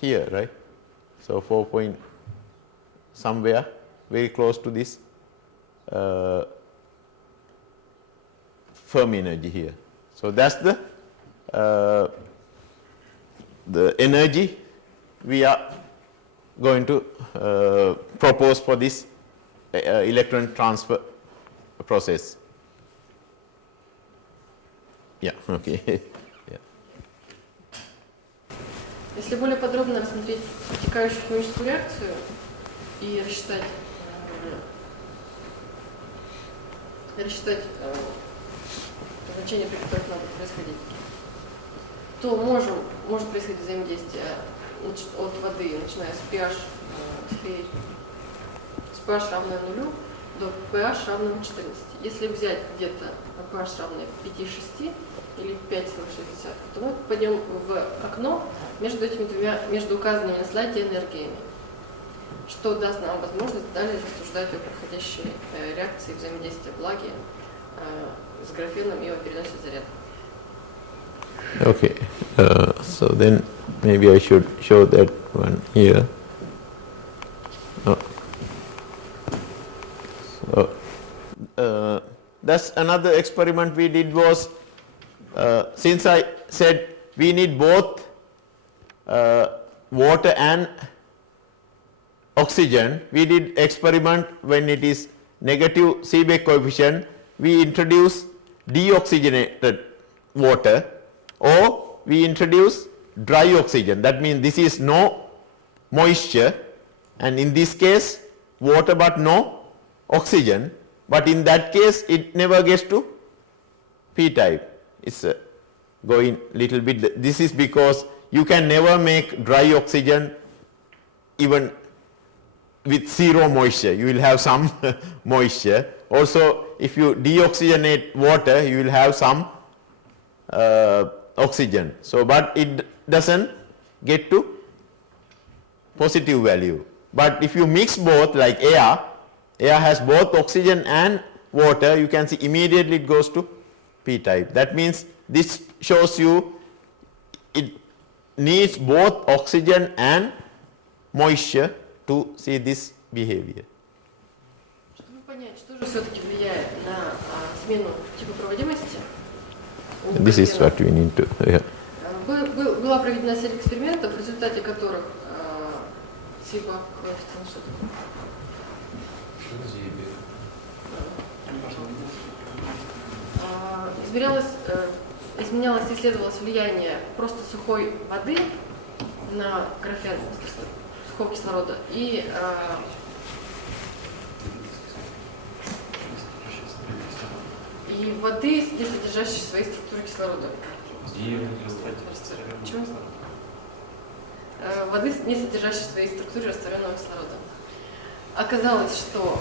here, right? So 4 point somewhere very close to this Fermi energy here. So that's the energy we are going to propose for this electron transfer process. Yeah, okay. Yeah. Если более подробно рассмотреть протекающую химическую реакцию и рассчитать значение, при которых надо происходить, то может происходить взаимодействие от воды, начиная с pH равное 0 до pH равного 14. Если взять где-то pH равное 5,6 или 5,6, то мы пойдем в окно между этими двумя, между указанными на слайде энергиями, что даст нам возможность далее рассуждать о проходящей реакции взаимодействия влаги с графеном и о переносе заряда. Okay, so then maybe I should show that one here. So that's another experiment we did was, since I said we need both water and oxygen, we did experiment when it is negative Seebeck coefficient, we introduce deoxygenated water or we introduce dry oxygen. That means this is no moisture, and in this case water but no oxygen, but in that case it never gets to p-type. It's going little bit. This is because you can never make dry oxygen even with zero moisture. You will have some moisture. Also, if you deoxygenate water, you will have some oxygen. So, but it doesn't get to positive value. But if you mix both, like air has both oxygen and water, you can see immediately it goes to p-type. That means this shows you it needs both oxygen and moisture to see this behavior. Чтобы понять, что же все-таки влияет на смену типа проводимости, This is what we need to. Yeah. была проведена серия экспериментов, в результате которых типа что такое? Изменялось и исследовалось влияние просто сухой воды на графен, сухого кислорода, и воды, не содержащей в своей структуре кислорода. Почему? Воды, не содержащей в своей структуре растворенного кислорода. Оказалось, что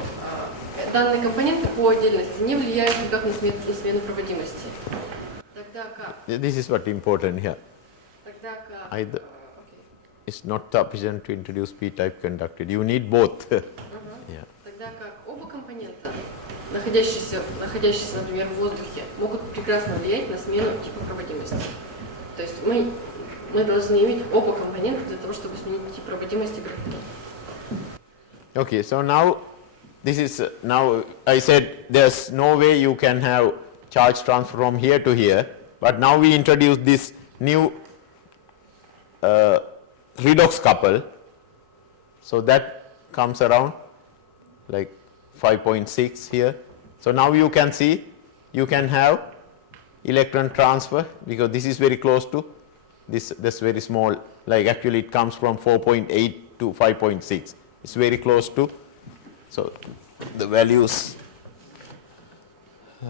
данные компоненты по отдельности не влияют никак на смену проводимости. Тогда как? This is what important here. Тогда как? Either it's not sufficient to introduce p-type conductor. You need both. Yeah. Тогда как оба компонента, находящиеся, например, в воздухе, могут прекрасно влиять на смену типа проводимости. То есть мы должны иметь оба компонента для того, чтобы сменить тип проводимости графена. Okay, so now this is now I said there's no way you can have charge transfer from here to here, but now we introduce this new redox couple, so that comes around like 5.6 here. So now you can see you can have electron transfer because this is very close to this very small, like actually it comes from 4.8 to 5.6. It's very close to, so the values, if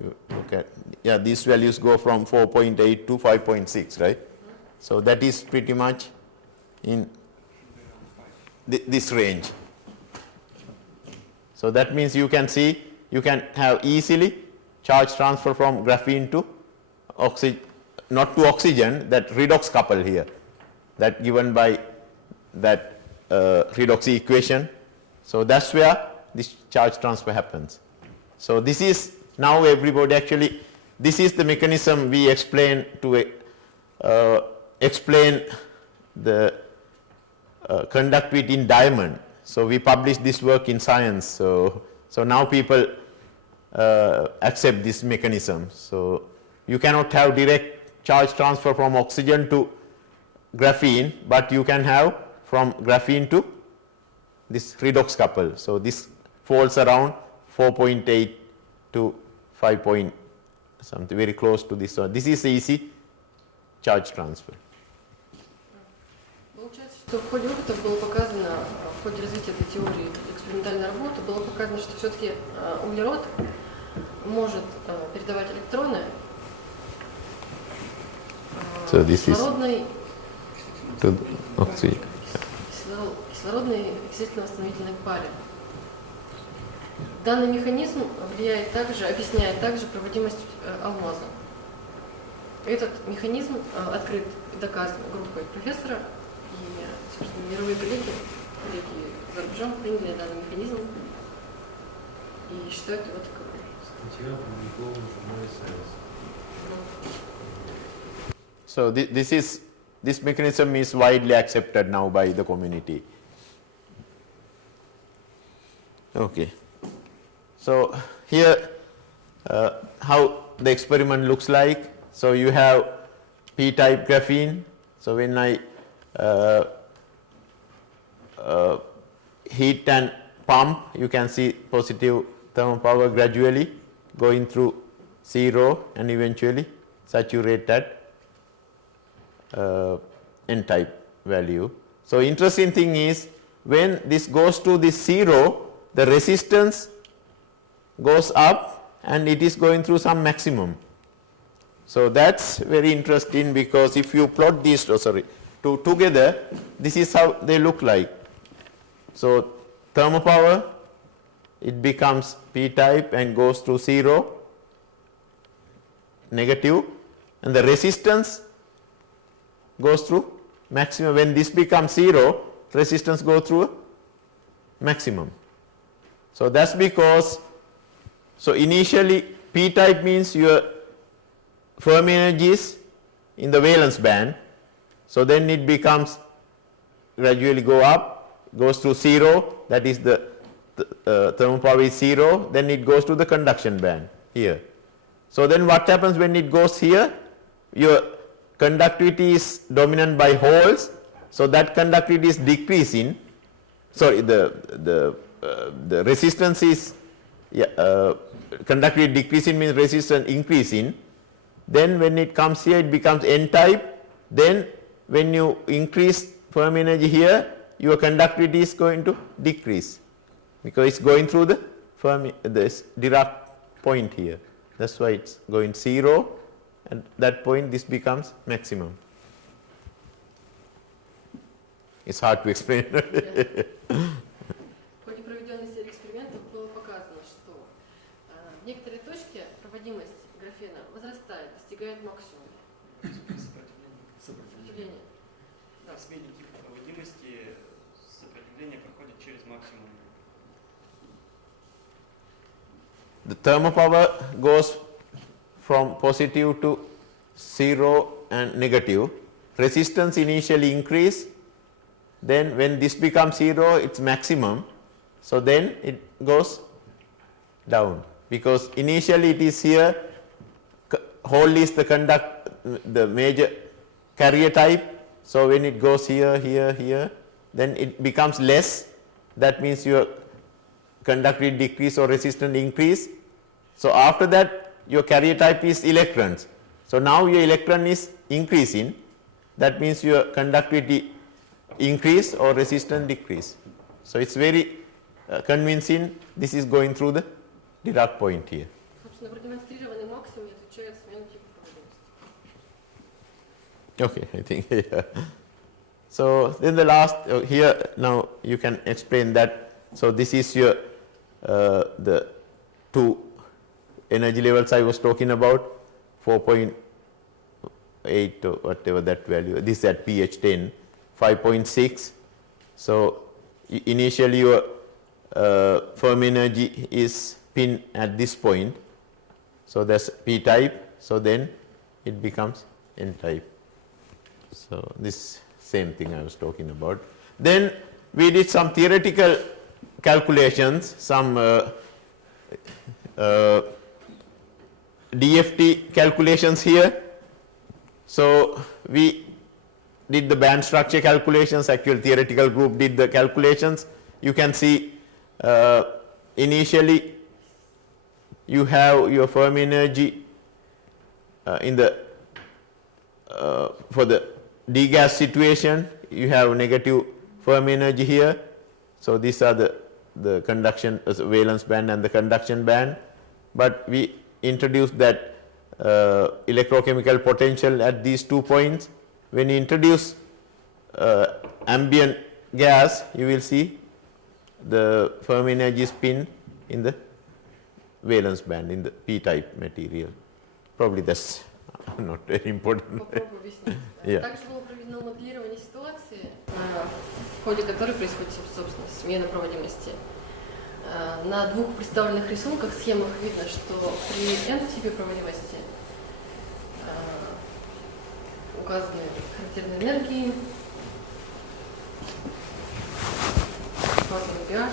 you look at, yeah, these values go from 4.8 to 5.6, right? So that is pretty much in this range. So that means you can see, you can have easily charge transfer from graphene to oxygen, not to oxygen, that redox couple here, that given by that redox equation. So that's where this charge transfer happens. So this is now everybody actually, this is the mechanism we explain to explain the conductivity in diamond. So we published this work in Science. So now people accept this mechanism. So you cannot have direct charge transfer from oxygen to graphene, but you can have from graphene to this redox couple. So this falls around 4.8 to 5 point something, very close to this one. This is easy charge transfer. Получается, что в ходе опытов было показано, в ходе развития этой теории экспериментальной работы, было показано, что все-таки углерод может передавать электроны кислородной окислительно-восстановительной паре. Данный механизм влияет также, объясняет также проводимость алмаза. Этот механизм открыт и доказан группой профессора, и, собственно, мировые коллеги за рубежом приняли данный механизм и считают его таковым. Статья опубликована в журнале Science. So this mechanism is widely accepted now by the community. Okay. So here how the experiment looks like. So you have p-type graphene. So when I heat and pump, you can see positive thermal power gradually going through 0 and eventually saturate at n-type value. So interesting thing is when this goes to this 0, the resistance goes up and it is going through some maximum. So that's very interesting because if you plot these together, this is how they look like. So thermal power, it becomes p-type and goes through 0, negative, and the resistance goes through maximum. When this becomes 0, resistance goes through a maximum. So that's because, so initially p type means your Fermi energy is in the valence band, so then it becomes gradually go up, goes to 0, that is the thermal power is 0, then it goes to the conduction band here. So then what happens when it goes here? Your conductivity is dominant by holes, so that conductivity is decreasing. Sorry, the resistance is conductivity decreasing means resistance increasing. Then when it comes here, it becomes n type. Then when you increase Fermi energy here, your conductivity is going to decrease because it's going through the Fermi, this Dirac point here. That's why it's going 0. At that point, this becomes maximum. It's hard to explain. В ходе проведенной серии экспериментов было показано, что в некоторой точке проводимость графена возрастает, достигает максимума. Сопротивление. Да, в смене типа проводимости сопротивление проходит через максимум. The thermal power goes from positive to 0 and negative. Resistance initially increase, then when this becomes 0, it's maximum. So then it goes down because initially it is here, hole is the major carrier type. So when it goes here, here, here, then it becomes less. That means your conductivity decrease or resistance increase. So after that, your carrier type is electrons. So now your electron is increasing. That means your conductivity increase or resistance decrease. So it's very convincing. This is going through the Dirac point here. Собственно, продемонстрированный максимум отвечает смену типа проводимости. Okay, I think. Yeah. So then the last here now you can explain that. So this is your the two energy levels I was talking about, 4.8 or whatever that value. This is at pH 10, 5.6. So initially your Fermi energy is pinned at this point. So that's p type. So then it becomes n type. So this same thing I was talking about. Then we did some theoretical calculations, some DFT calculations here. So we did the band structure calculations, actual theoretical group did the calculations. You can see initially you have your Fermi energy in the for the D gas situation, you have negative Fermi energy here. So these are the conduction valence band and the conduction band, but we introduced that electrochemical potential at these 2 points. When you introduce ambient gas, you will see the Fermi energy is pinned in the valence band in the p-type material. Probably that's not very important. Попробую объяснить. Yeah. Также было проведено моделирование ситуации, в ходе которой происходит, собственно, смена проводимости. На двух представленных рисунках, схемах видно, что при n-типе проводимости указаны характерные энергии, фазовый pH.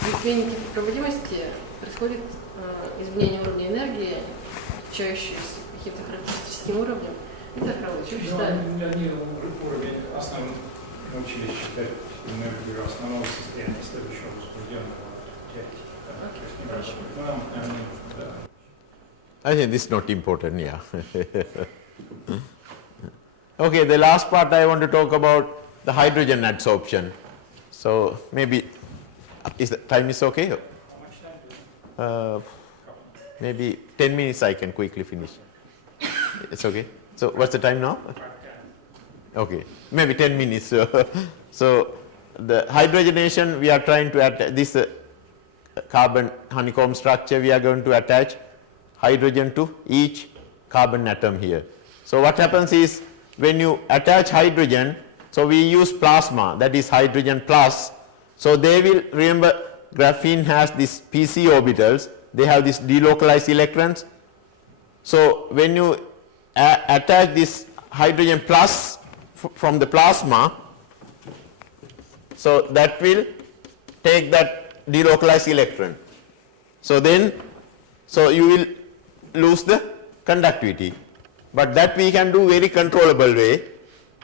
При смене типа проводимости происходит изменение уровня энергии, отличающееся каким-то характеристическим уровнем. Это Карлович, что считаем? Они уровень основной научились считать энергию основного состояния следующего возбужденного. I think this is not important, yeah. Okay, the last part I want to talk about the hydrogen adsorption. So maybe is the time is okay? How much time do you Maybe 10 minutes I can quickly finish. It's okay. So what's the time now? Okay, maybe 10 minutes. So the hydrogenation we are trying to attach this carbon honeycomb structure. We are going to attach hydrogen to each carbon atom here. So what happens is when you attach hydrogen, so we use plasma, that is hydrogen plus. So they will, remember, graphene has these pc orbitals, they have these delocalized electrons. So when you attach this hydrogen plus from the plasma, so that will take that delocalized electron. So then, so you will lose the conductivity. But that we can do very controllable way.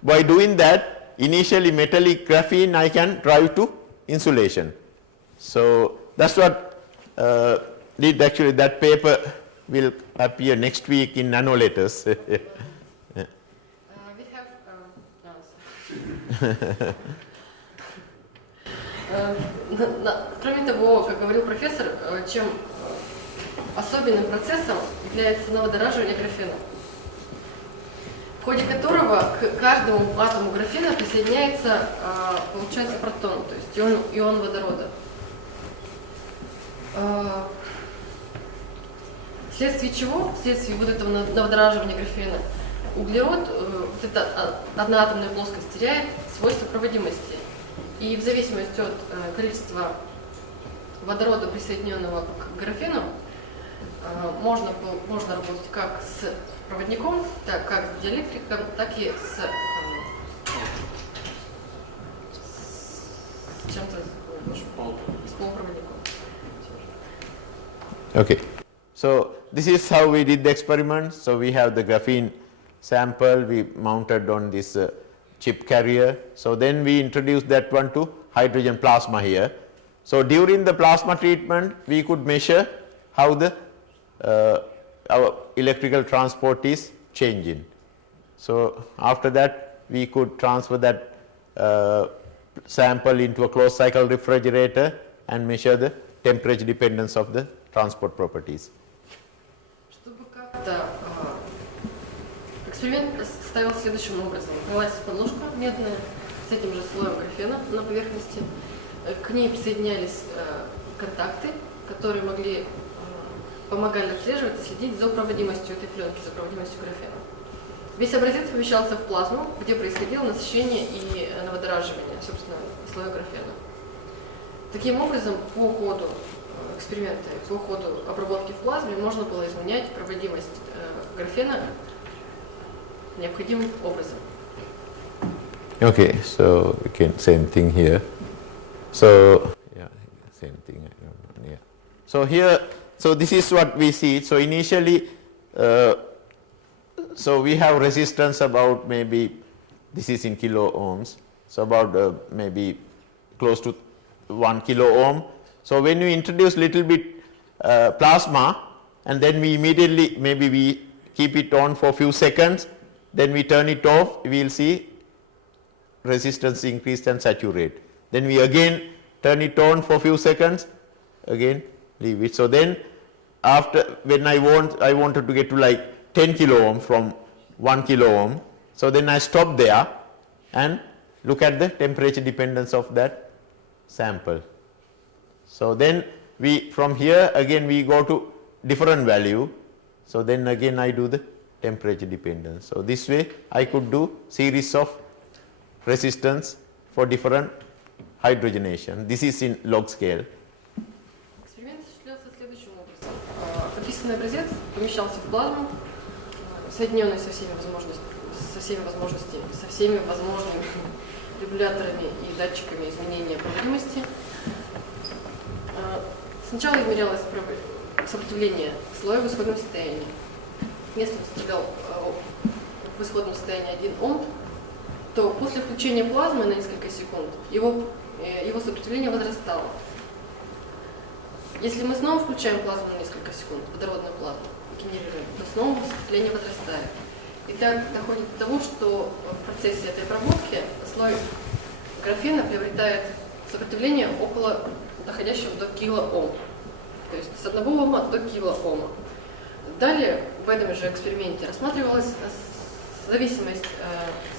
By doing that, initially metallic graphene I can drive to insulation. So that's what did actually. That paper will appear next week in Nano Letters. We have кроме того, как говорил профессор, чем особенным процессом является новодораживание графена, в ходе которого к каждому атому графена присоединяется, получается, протон, то есть ион водорода. Вследствие чего, вследствие вот этого новодораживания графена, углерод, вот эта одноатомная плоскость, теряет свойства проводимости. И в зависимости от количества водорода, присоединенного к графену, можно работать как с проводником, так как с диэлектриком, так и с чем-то с полупроводником. Okay. So this is how we did the experiment. So we have the graphene sample we mounted on this chip carrier. So then we introduced that one to hydrogen plasma here. So during the plasma treatment we could measure how the our electrical transport is changing. So after that we could transfer that sample into a closed cycle refrigerator and measure the temperature dependence of the transport properties. Чтобы как-то эксперимент состоял следующим образом. Бралась подложка медная с этим же слоем графена на поверхности. К ней присоединялись контакты, которые помогали отслеживать и следить за проводимостью этой пленки, за проводимостью графена. Весь образец помещался в плазму, где происходило насыщение и новодораживание, собственно, слоя графена. Таким образом, по ходу эксперимента, по ходу обработки в плазме можно было изменять проводимость графена необходимым образом. Okay, so we can same thing here. So yeah, same thing. Yeah. So here, so this is what we see. So initially, so we have resistance about maybe this is in kilo ohms. So about maybe close to 1 kilo ohm. So when you introduce little bit plasma and then we immediately maybe we keep it on for a few seconds, then we turn it off, we will see resistance increase and saturate. Then we again turn it on for a few seconds, again leave it. So then after, when I wanted to get to like 10 kilo ohm from 1 kilo ohm, so then I stop there and look at the temperature dependence of that sample. So then we, from here again we go to different value, so then again I do the temperature dependence. So this way I could do series of resistance for different hydrogenation. This is in log scale. Эксперимент осуществлялся следующим образом. Описанный образец помещался в плазму, соединенный со всеми возможными регуляторами и датчиками изменения проводимости. Сначала измерялось сопротивление слоя в исходном состоянии. Если он составлял в исходном состоянии 1 Ом, то после включения плазмы на несколько секунд его сопротивление возрастало. Если мы снова включаем плазму на несколько секунд, водородную плазму, генерируем, то снова сопротивление возрастает. И так доходит до того, что в процессе этой обработки слой графена приобретает сопротивление около доходящего до килооhm. То есть с 1 Ома до килоома. Далее в этом же эксперименте рассматривалась зависимость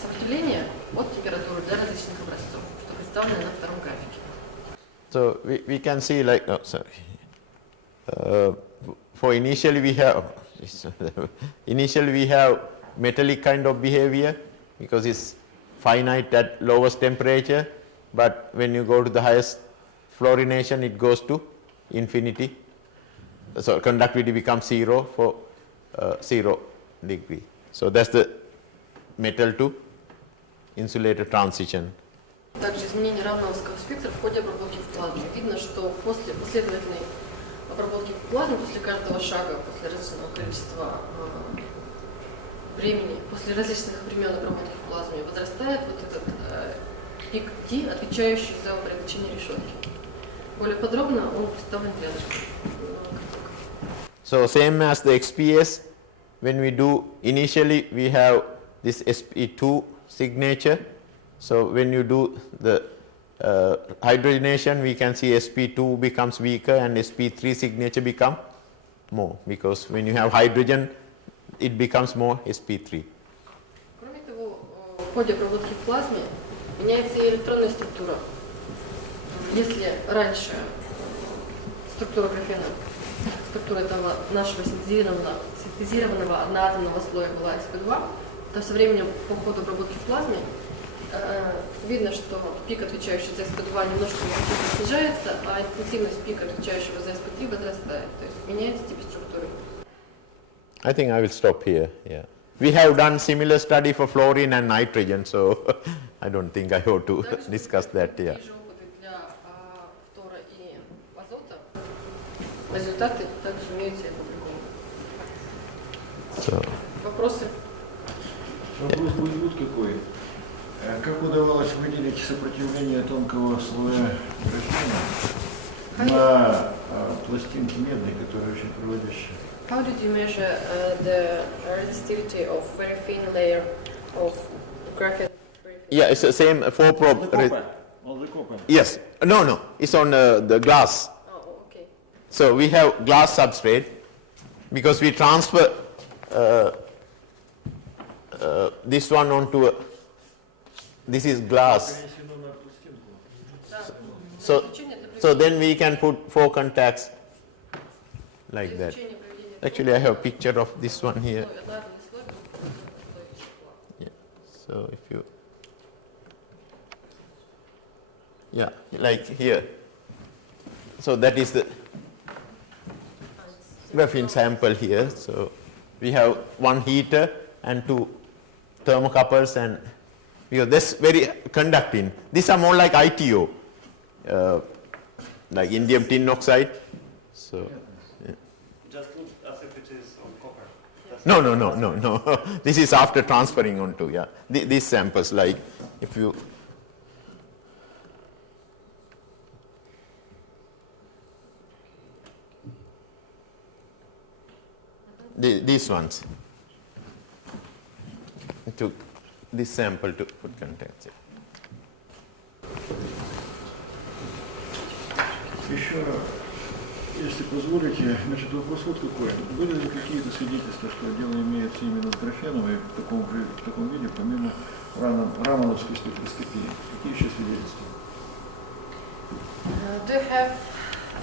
сопротивления от температуры для различных образцов, что представлено на втором графике. So we can see like, for initially we have, Initially we have metallic kind of behavior because it's finite at lowest temperature, but when you go to the highest fluorination it goes to infinity. So conductivity becomes 0 for 0 degree. So that's the metal to insulator transition. Также изменение равновского спектра в ходе обработки в плазме. Видно, что после последовательной обработки в плазме, после каждого шага, после различного количества времени, после различных времен обработки в плазме возрастает вот этот пик T, отвечающий за упорядочение решетки. Более подробно он представлен рядышком. So same as the XPS, when we do initially we have this sp2 signature. So when you do the hydrogenation, we can see sp2 becomes weaker and sp3 signature become more, because when you have hydrogen it becomes more sp3. Кроме того, в ходе обработки в плазме меняется и электронная структура. Если раньше структура графена, структура этого нашего синтезированного одноатомного слоя была sp2, то со временем по ходу обработки в плазме видно, что пик, отвечающий за sp2, немножко снижается, а интенсивность пика, отвечающего за sp3, возрастает. То есть меняется тип структуры. I think I will stop here. Yeah. We have done similar study for fluorine and nitrogen, so I don't think I ought to discuss that. Yeah. Такие же опыты для фтора и азота. Результаты также имеются и по-другому. Вопросы? Вопрос будет вот какой. Как удавалось выделить сопротивление тонкого слоя графена на пластинке медной, которая очень проводящая? How did you measure the resistivity of very thin layer of graphene? Yeah, it's the same 4-probe. On the copper. Yes. No. It's on the glass. Oh, okay. So we have glass substrate because we transfer this one onto a. This is glass. So then we can put 4 contacts like that. Actually, I have a picture of this one here. Yeah. So if you, yeah, like here. So that is the graphene sample here. So we have 1 heater and 2 thermocouples, and that's very conducting. These are more like ITO, like indium tin oxide. So. Just look as if it is on copper. No. This is after transferring onto, yeah. These samples, like if you. These ones. I took this sample to put contacts. Еще, если позволите, значит, вопрос вот какой. Были ли какие-то свидетельства, что дело имеется именно с графеном и в таком виде, помимо рамановской спектроскопии? Какие еще свидетельства? Do you have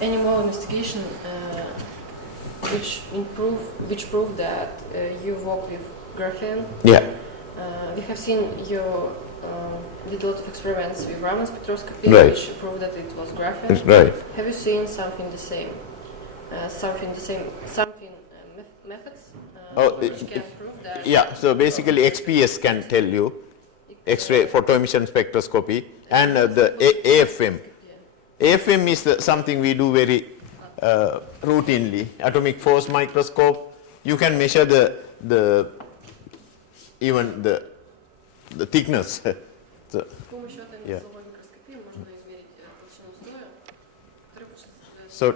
any more investigation which prove that you work with graphene? Yeah. We have seen you did a lot of experiments with Raman spectroscopy, Right. which proved that it was graphene. Right. Have you seen something the same? Methods which can prove that? Yeah, so basically XPS can tell you, X-ray photoemission spectroscopy, and the AFM. AFM is something we do very routinely. Atomic force microscope, you can measure even the thickness. So, С помощью этой Yeah. носовой микроскопии можно измерить толщину слоя, который представляет so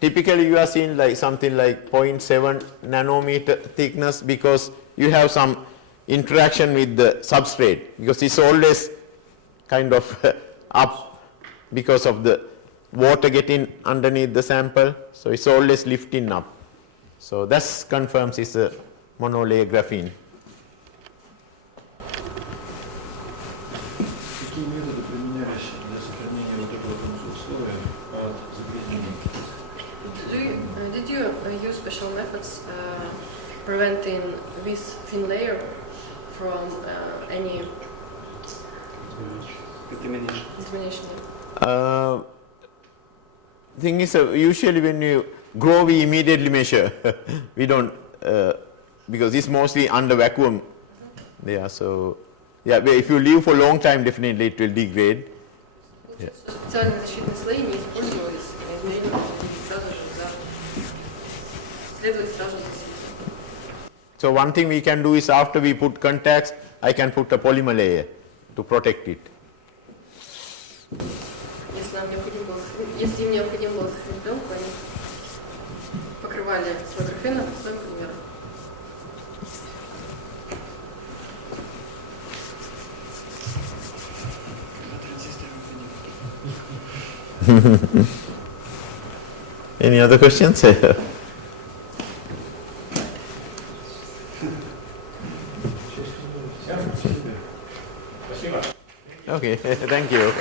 typically you are seeing like something like 0.7 nanometer thickness because you have some interaction with the substrate, because it's always kind of up because of the water getting underneath the sample, so it's always lifting up. So that confirms it's a monolayer graphene. Какие методы применялись для сохранения вот этого тонкого слоя от загрязнения? Did you use special methods preventing this thin layer from any contamination. Thing is, usually when you grow, we immediately measure. We don't, because it's mostly under vacuum. Yeah, so yeah, but if you leave for a long time, definitely it will degrade. Yeah. Специальные защитные слои не использовались, измерения сразу же следовать сразу за светом. So one thing we can do is after we put contacts, I can put a polymer layer to protect it. Если им необходимо было сохранить пленку, они покрывали слой графена слоем полимера. Any other questions? Спасибо. Okay, thank you.